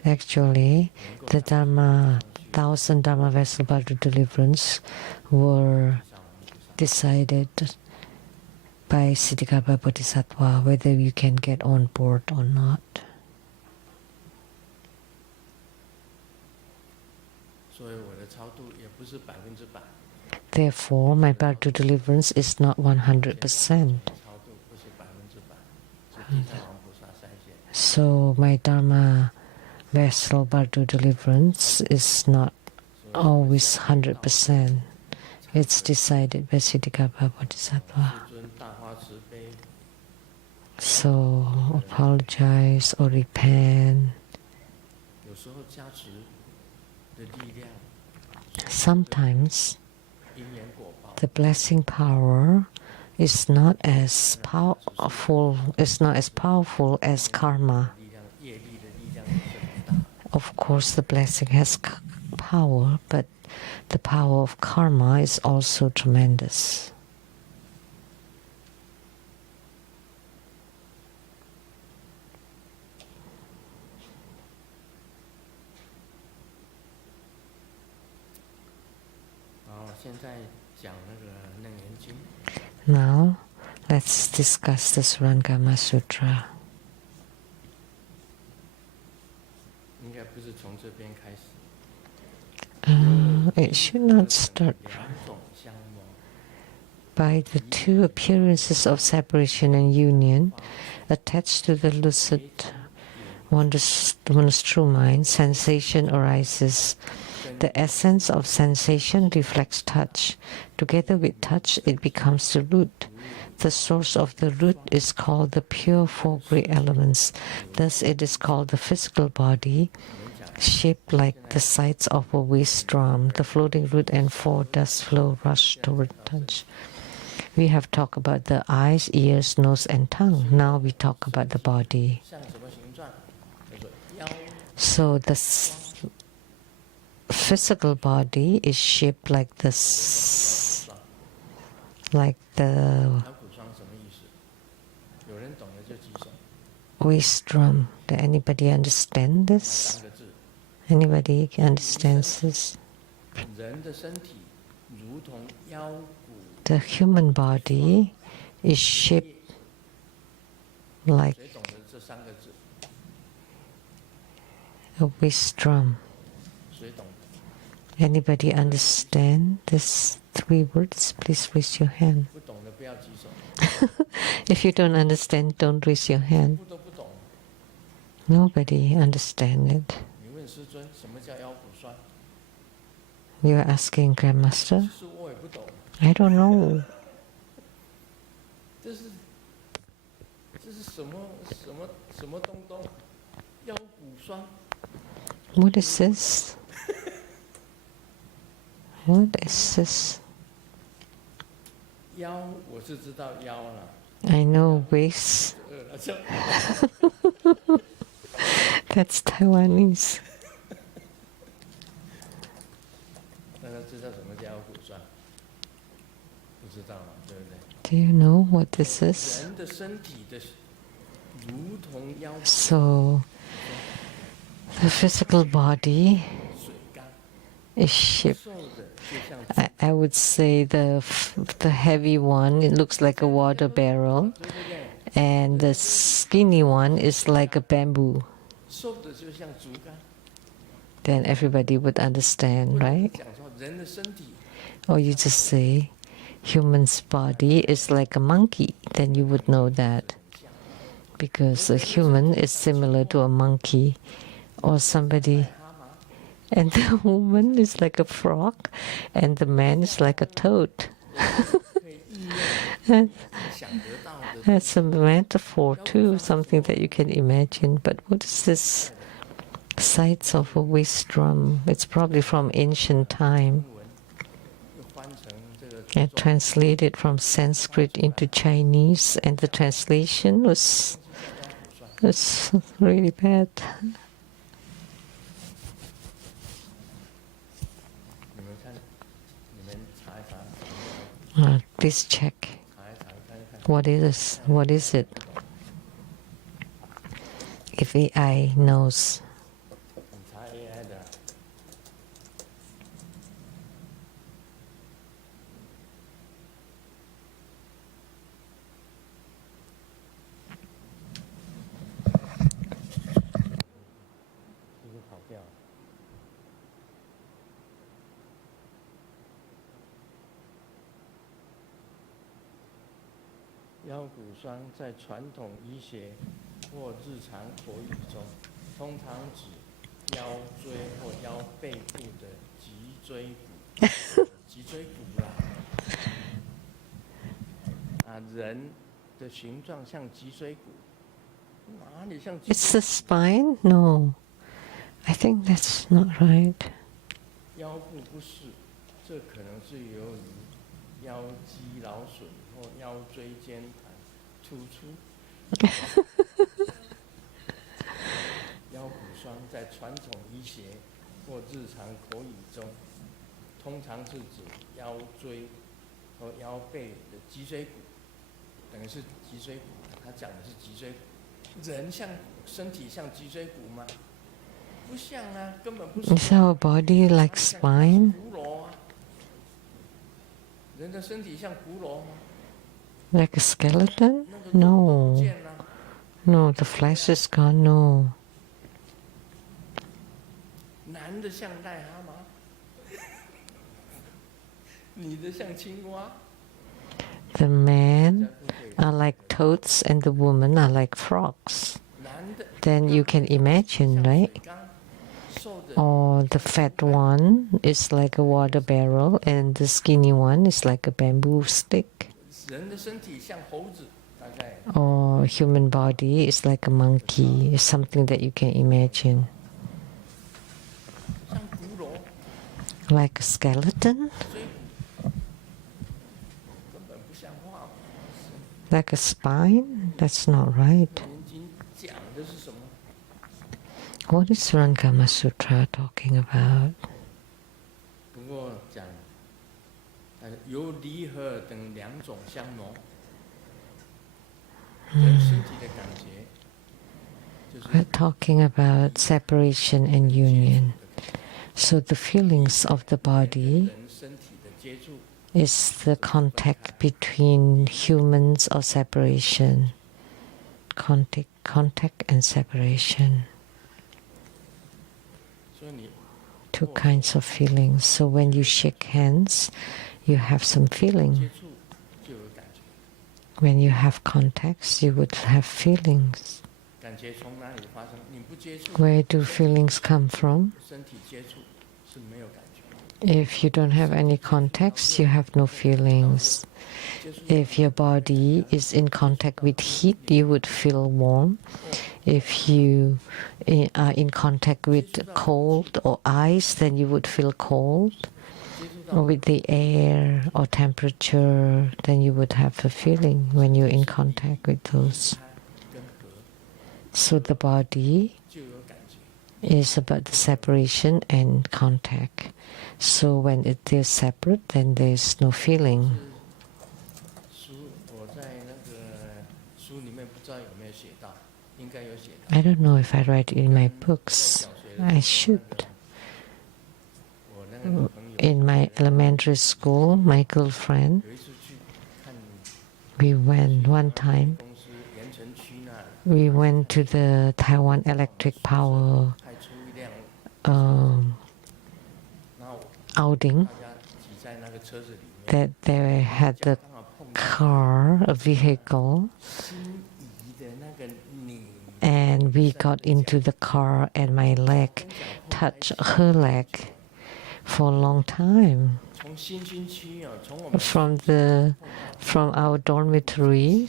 Actually, the 1,000 Dharma vessel Bardo deliverance were decided by Siddhagarbha Bodhisattva whether you can get on board or not. Therefore, my Bardo deliverance is not 100%. So my Dharma vessel Bardo deliverance is not always 100%. It's decided by Siddhagarbha Bodhisattva. So apologize or repent. Sometimes the blessing power is not as powerful as karma. Of course, the blessing has power, but the power of karma is also tremendous. Now, let's discuss the Surangama Sutra. It should not start by the two appearances of separation and union attached to the lucid wondrous true mind. Sensation arises. The essence of sensation reflects touch. Together with touch, it becomes the root. The source of the root is called the pure four great elements. Thus, it is called the physical body, shaped like the sides of a waist drum. The floating root and four dust flow rush toward touch. We have talked about the eyes, ears, nose, and tongue. Now we talk about the body. So the physical body is shaped like this, like the waist drum. Does anybody understand this? Anybody understands this? The human body is shaped like a waist drum. Anybody understand these three words? Please raise your hand. If you don't understand, don't raise your hand. Nobody understands it. 你问师尊什么叫腰骨酸？ You are asking Grandmaster? 其实我也不懂， I don't know. 这是什么东东？腰骨酸？ What is this? What is this? 腰我是知道腰了， I know waist. 了就 That's Taiwanese. 大家知道什么叫腰骨酸？不知道嘛，对不对？ Do you know what this is? 人的身体的如同腰骨 So, the physical body 水缸， is shaped. 瘦的就像 I would say the heavy one, it looks like a water barrel, 对不对？ and the skinny one is like a bamboo. 瘦的就像竹竿。 Then everybody would understand, right? 讲说人的身体 Or you just say, human's body is like a monkey, then you would know that. Because a human is similar to a monkey, or somebody, and the woman is like a frog, and the man is like a toad. 可以应用 That- 想得到的 That's a metaphor too, something that you can imagine. But what is this sights of a waist drum? It's probably from ancient time. 文，又翻成这个 I translated from Sanskrit into Chinese, and the translation was really bad. 你们看，你们查一查， Please check. 查一查看一看。 What is it? If AI knows. 你查 AI 的啊，是不是跑掉了？腰骨酸在传统医学或日常口语中，通常指腰椎或腰背部的脊椎骨，脊椎骨啦。啊，人的形状像脊椎骨，哪里像脊 It's the spine? No. I think that's not right. 腰部不是，这可能是由于腰肌劳损或腰椎间盘突出。腰骨酸在传统医学或日常口语中，通常是指腰椎和腰背的脊椎骨，等于是脊椎骨。他讲的是脊椎骨。人身体像脊椎骨吗？不像啊，根本不是。 Is our body like spine? 骨螺啊，人的身体像骨螺吗？ Like a skeleton? 那个都 No. 不见了。 No, the flesh is gone. No. 男的像癞蛤蟆，女的像青蛙。 The men are like toads and the women are like frogs. 男的 Then you can imagine, 像 right? 水缸，瘦的 Or the fat one is like a water barrel and the skinny one is like a bamboo stick. 人的身体像猴子，大概 Or human body is like a monkey. It's something that you can imagine. 像骨螺， Like a skeleton? 椎骨，根本不像话。 Like a spine? That's not right. 年经讲的是什么？ What is Surangama Sutra talking about? 不过讲，由离合等两种相融，人身体的感觉，就是 We're talking about separation and union. So the feelings of the body 人身体的接触， is the contact between humans or separation. Contact and separation. 所以你 Two kinds of feelings. So when you shake hands, you have some 接 feeling. 触就有感觉， When you have contacts, you would have feelings. 感感觉从哪里发生？你不接触， Where do feelings come from? 身体接触是没有感觉。 If you don't have any context, you have no feelings. If your body is in contact with heat, you would feel warm. If you are in contact with cold or ice, then you would feel cold. 接触 Or 到 with the air or temperature, then you would have a feeling when you're in contact with those. 跟和 So the body 就有感觉。 is about the separation and contact. So when it is separate, then there's no feeling. 书我在那个书里面不知道有没有写到，应该有写到。 I don't know if I write it in my books. I should. 我那个女朋友 In my elementary school, my girlfriend, 有一次去看 we went one time, 公司盐城区那里， we went to the Taiwan Electric Power 派出一辆， 然后 outing 大家挤在那个车子里面， that they had the 刚好碰到 car, a vehicle, 心仪的那个你， and we got into the car and my leg touched her leg for a long time. 从新兴区啊，从我们 From our dormitory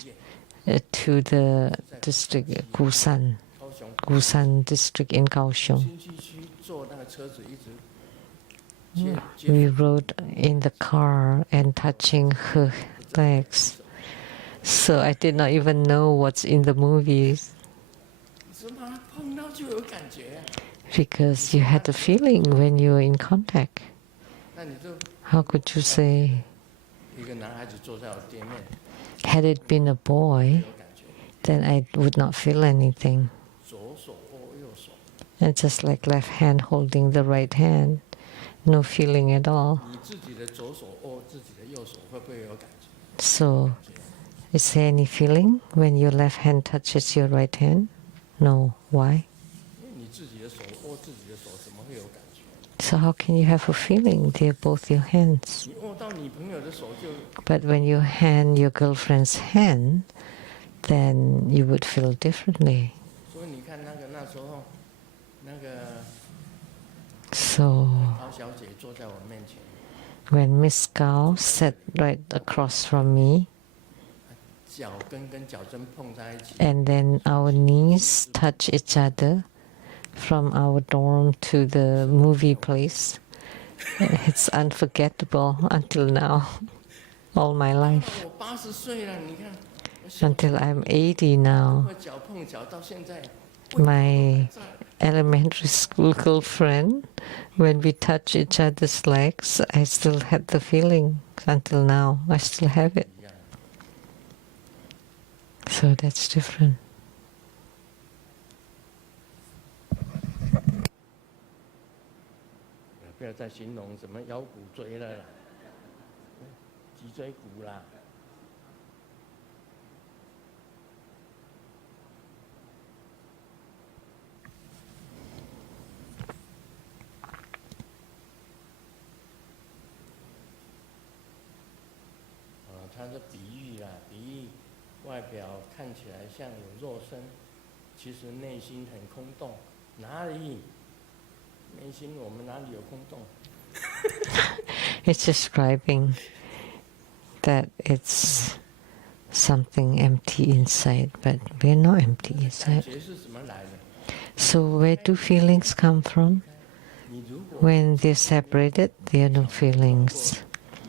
to the district Gusan district in Kaohsiung. 新兴区坐那个车子一直接 We rode in the car and touching her legs. So I did not even know what's in the movies 是吗？碰到就有感觉啊。 because you had the feeling when you were in contact. 那你就 How could you say? 一个男孩子坐在我对面， Had it been a boy, 有感觉， then I would not feel anything. 左手握右手， And just like left hand holding the right hand, no feeling at all. 你自己的左手握自己的右手，会不会有感觉？ So, is there any feeling when your left hand touches your right hand? No. Why? 因为你自己的手握自己的手，怎么会有感觉？ So how can you have a feeling? They're both your hands. 你握到女朋友的手就， But when you hand your girlfriend's hand, then you would feel differently. 所以你看那时候，那个 So 高小姐坐在我面前， when Miss Gao sat right across from me, 脚跟脚跟碰在一起， and then our knees touch each other from our dorm to the movie place, it's unforgettable until now, all my life. 我80岁了，你看，我小 Until I'm 80 now, 我脚碰脚到现在， my elementary school girlfriend, when we touch each other's legs, I still had the feeling until now. I still have it. 一样。 So that's different. 不要再形容什么腰骨椎了啦，脊椎骨啦。它是比喻啦，比喻外表看起来像有肉身，其实内心很空洞。哪里？内心我们哪里有空洞？ It's describing that it's something empty inside, but we're not empty 感 inside. 觉是怎么来的？ So where do feelings come from? 你如果 When they're separated, there are no feelings.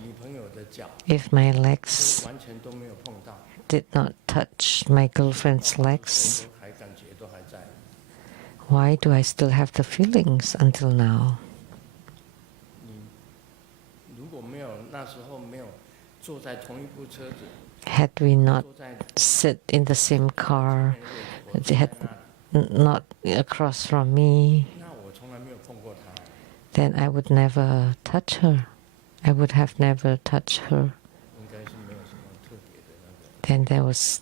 女朋友的脚 If my legs 完全都没有碰到， did not touch my girlfriend's legs, 都还感觉都还在。 why do I still have the feelings until now? 你如果没有那时候没有坐在同一部车子， Had we not 坐在 sit in the same car, 我 they had 在那里， not across from me, 那我从来没有碰过她。 then I would never touch her. I would have never touched her. 应该是没有什么特别的那个 Then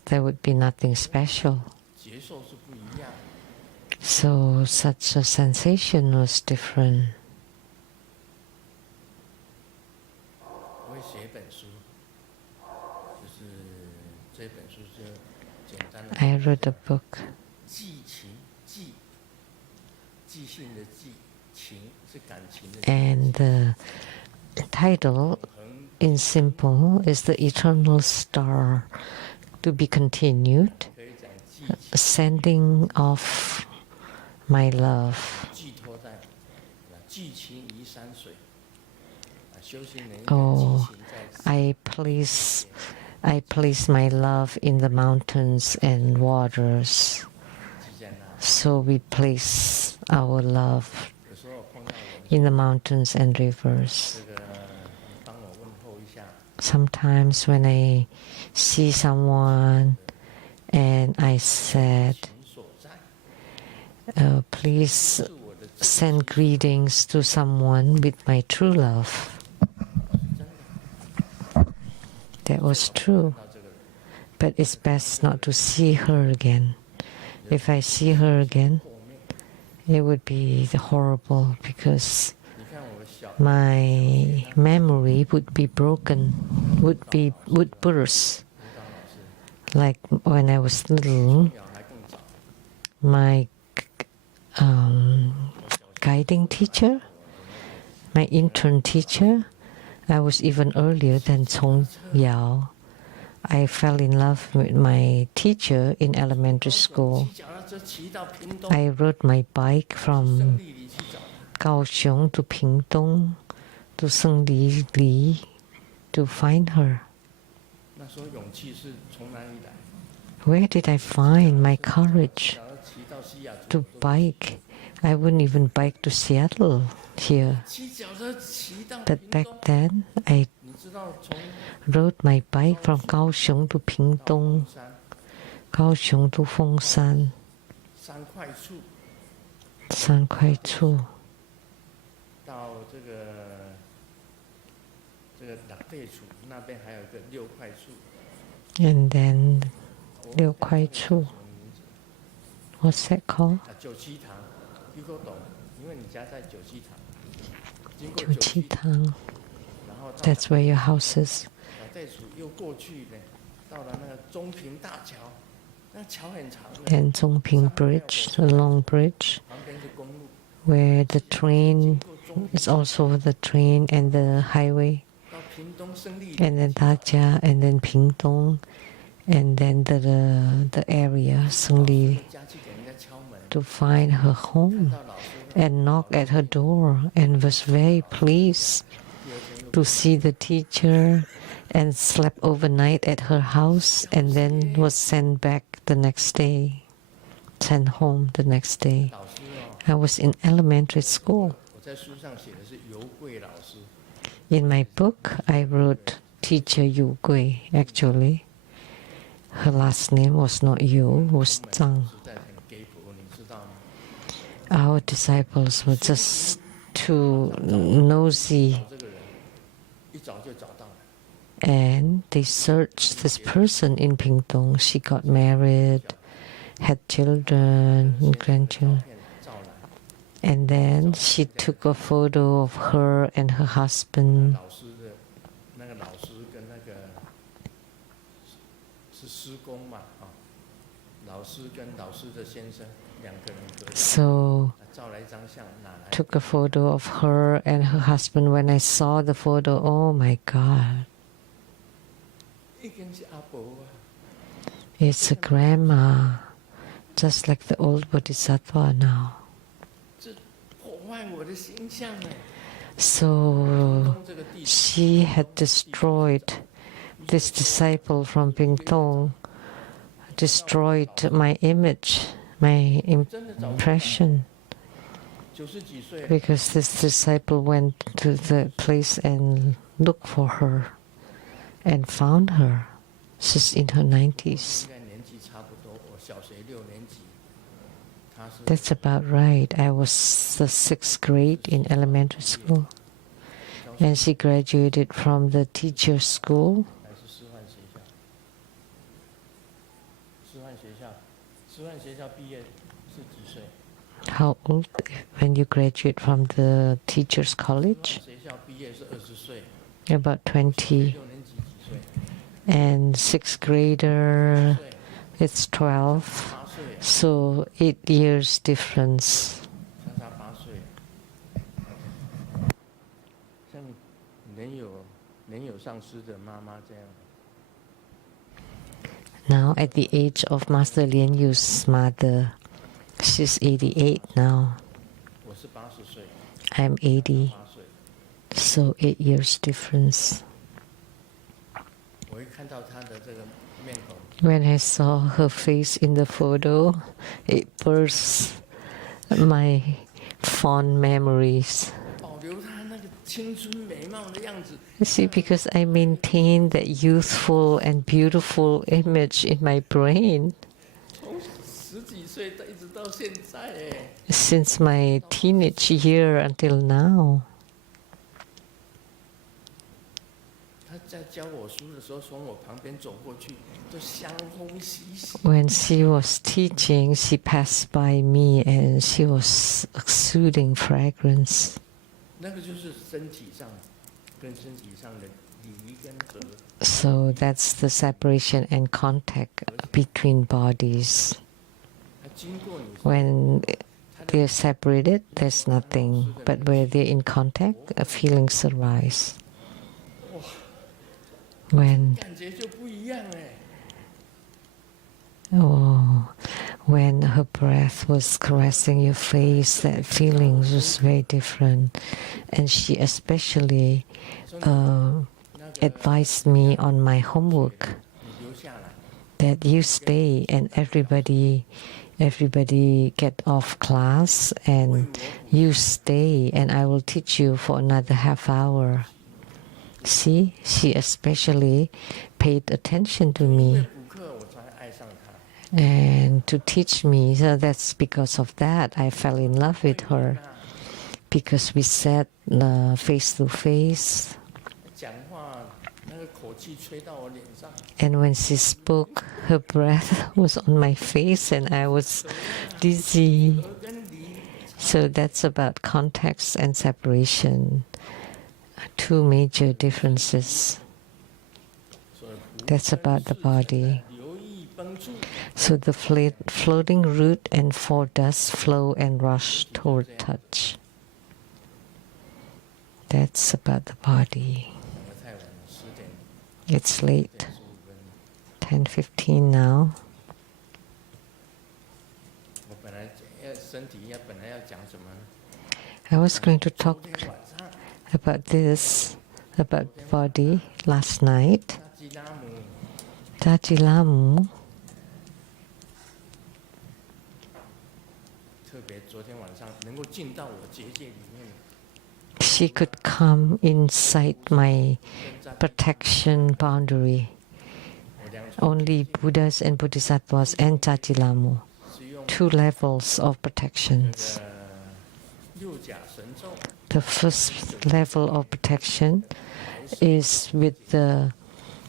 there would be nothing special. 接受是不一样。 So such a sensation was different. 我会写一本书，就是这本书就简单的 I wrote a book. 寄情寄，寄信的寄，情是感情的 And the title 恒 in simple is the eternal star to be continued, 可以讲寄情， sending off my love. 寄托在寄情于山水。修行人应该寄 Oh, 情在 I place my love in the mountains and waters. 寄在那。 So we place our love 有时候碰到人， in the mountains and rivers. 这个你帮我问候一下， Sometimes when I see someone and I said, 情所在， please 是我的真 send greetings to someone with my true love. 真的。 That was true. 到这个人， But it's best not to see her again. If I see her again, 破灭。 it would be horrible because 你看我小 my memory would be broken, would burst. 舞蹈老师， Like when I was little, 小还更早， my guiding teacher, my intern teacher, I was even earlier than Chong Yao. I fell in love with my teacher in elementary school. 骑脚踏车骑到屏东， I rode my bike 胜 from 利里去找他。 Kaohsiung to Pingtung to Sengli Li to find her. 那时候勇气是从哪里来？ Where did I find my courage 脚踏车骑到西雅 to 图， bike? I wouldn't even bike to Seattle here. 骑脚车骑到 But 屏 back 东， then, I 你知道从 rode my bike from Kaohsiung to Pingtung, 山 Kaohsiung to Fengshan, 三块处 San Kuai Chu, 到这个两倍处那边还有一个六块处， and then 我六块处什么名字？ what's that called? 九七堂，你给我懂，因为你家在九七堂，经过 Chu 九 Chi 七， Tang. 然后到 That's where your house is. 两倍处又过去呢，到了那个中平大桥，那桥很长的， And Zhongping Bridge, the long bridge, 旁边是公路， where the train 过中 is also the train and the highway, 到屏东胜利， and then Dajia, and then Pingtung, and then the area Sengli 家去给人家敲门， to find her 看 home 到老师， and knock at her door, and was very pleased 第二天又 to see the teacher and slept overnight at her house, and then was sent back the next day, sent home the next day. 老师哦， I was in elementary school. 我在书上写的是尤贵老师， In my book, I wrote teacher Yu Gui. Actually, her last name was not Yu, was 实 Zhang. 在很给薄，你知道吗？ Our disciples were just too nosy, 这个人一找就找到了， and they searched this person in Pingtung. She got married, had children and 照 grandchildren. 片照来。 And then she took a photo of her and her husband. 老师的那个老师跟那个是师公嘛啊，老师跟老师的先生两个人合照， So 照来一张相，拿来 took a photo of her and her husband. When I saw the photo, oh my God, 已经是阿伯啊， it's a grandma, just like the old Bodhisattva now. 这破坏我的形象呢。 So 东这个地 she had destroyed this disciple from Pingtung, destroyed my image, my 真的找不到， impression. 90几岁， Because this disciple went to the place and looked for her and found her. She's in her 90s. 应该年纪差不多，我小学6年级，他是 That's about right. I was the 6th grade in elementary school. And she graduated from the teacher school. 还是师范学校，师范学校，师范学校毕业是几岁？ How old when you graduate from the teacher's 师 college? 范学校毕业是20岁， About 20. 6年级几岁？ And 6th grader, 岁， it's 12. 8岁， So 8 years difference. 相差8岁，像年有上师的妈妈这样。 Now at the age of Master Lien Yu's mother, she's 88 now. 我是80岁， I'm 80, 8岁。 so 8 years difference. 我一看到她的这个面孔， When I saw her face in the photo, it bursts my fond memories. 保留她那个青春美貌的样子。 See, because I maintain that youthful and beautiful image in my brain 从10几岁到一直到现在，哎， since my teenage year until now. 她在教我书的时候，从我旁边走过去，都香风习习。 When she was teaching, she passed by me and she was exuding fragrance. 那个就是身体上跟身体上的离跟合。 So that's the separation and contact between bodies. 她经过你， When they're separated, there's nothing. But where they're in contact, feelings arise. When 感觉就不一样哎。 Oh, when her breath was caressing your face, that feeling was very different. And she especially advised me on my homework 你留下来， that you stay and everybody get off class and you stay and I will teach you for another half hour. See, she especially paid attention to 因为 me 补课我才爱上她。 and to teach me. So that's because of that I fell in love with her, because we sat face to face, 讲话那个口气吹到我脸上， and when she spoke, her breath was on my face and I was dizzy. 和跟离 So that's about context and separation, two major differences. 所以胡 That's about the body. 留意绷住， So the floating root and four dust flow and rush toward touch. That's about the body. 讲得太晚了，10点 It's late, 15分。 10:15 now. 我本来身体本来要讲什么呢？ I was going to talk 昨天晚上 about this, about body last night. 扎基拉姆 Dajilamu, 特别昨天晚上能够进到我结界里面， she could come inside my 跟扎 protection boundary. 我两双 Only Buddhas and Bodhisattvas and Dajilamu, 是用 two levels of protections. 六甲神咒 The first level of protection is with the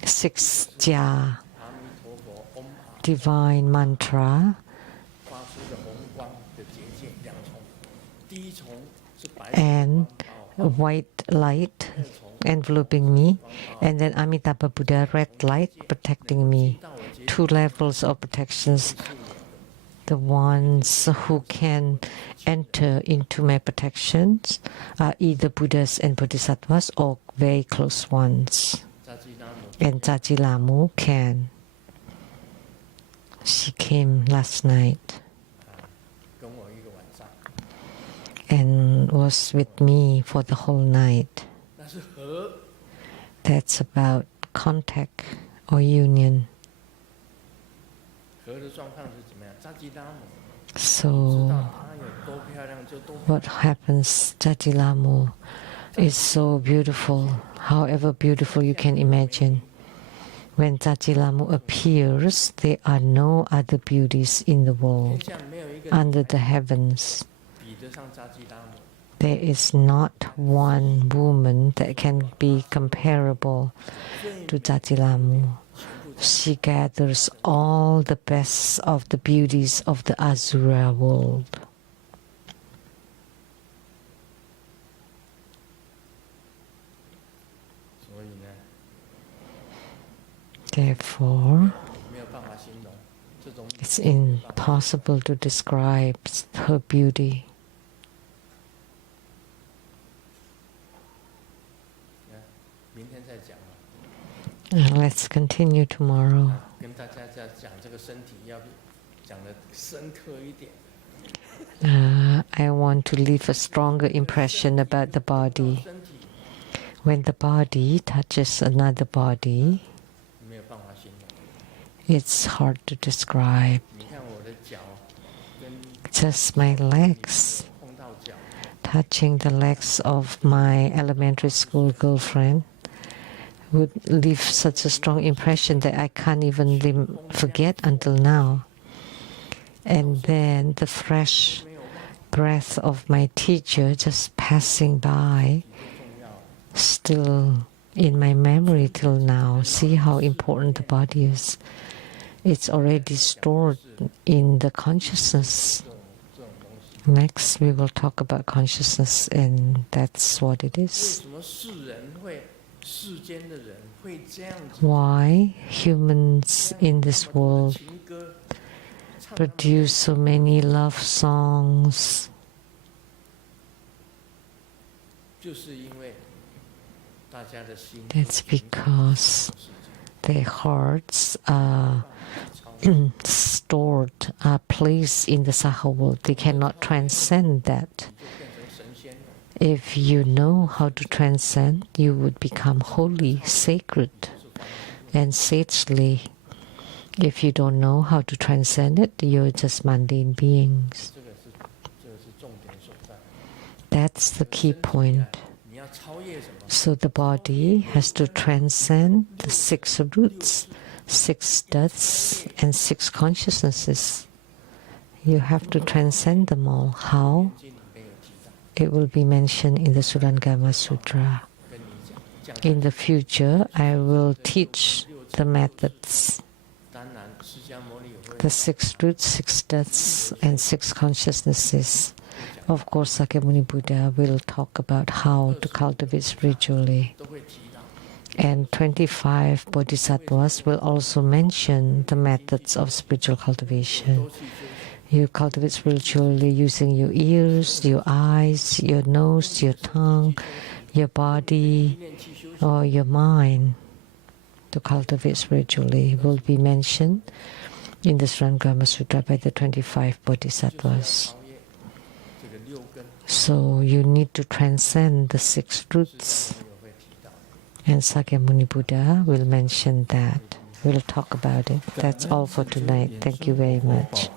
6 Jia 阿弥陀佛嗡啊 divine mantra 发出的红光的结界2重，第一重是白 and 光 white light enveloping me, and then Amitabha Buddha red light protecting me. 到我结界 Two levels of protections. The ones who can enter into my protections are either Buddhas and Bodhisattvas or very close ones. 扎基拉姆 And Dajilamu can. She came last night 跟我一个晚上， and was with me for the whole night. 那是和 That's about contact or union. 和的状况是怎么样？扎基拉姆 So 知道她有多漂亮就多。 what happens, Dajilamu is so beautiful, however beautiful you can imagine. When Dajilamu appears, there are no other beauties in the 天 world 下没有一个 under the heavens. 比得上扎基拉姆。 There is not one woman that can be comparable to Dajilamu. She gathers all the best of the beauties of the Asura world. 所以呢， Therefore, 没有办法形容 It's impossible to describe her beauty. Let's continue tomorrow. I want to leave a stronger impression about the body. When the body touches another body, it's hard to describe. Just my legs touching the legs of my elementary school girlfriend would leave such a strong impression that I can't even forget until now. And then the fresh breath of my teacher just passing by, still in my memory till now. See how important the body is. It's already stored in the consciousness. Next, we will talk about consciousness, and that's what it is. Why humans in this world produce so many love songs? That's because their hearts are stored, are placed in the Saha world. They cannot transcend that. If you know how to transcend, you would become holy, sacred, and sagely. If you don't know how to transcend it, you're just mundane beings. That's the key point. So the body has to transcend the 6 roots, 6 deaths, and 6 consciousnesses. You have to transcend them all. How? It will be mentioned in the Surangama Sutra. In the future, I will teach the methods, the 6 roots, 6 deaths, and 6 consciousnesses. Of course, Sakyamuni Buddha will talk about how to cultivate spiritually. And 25 bodhisattvas will also mention the methods of spiritual cultivation. You cultivate spiritually using your ears, your eyes, your nose, your tongue, your body, or your mind. To cultivate spiritually will be mentioned in the Surangama Sutra by the 25 bodhisattvas. So you need to transcend the 6 roots. And Sakyamuni Buddha will mention that. We'll talk about it. That's all for tonight. Thank you very much.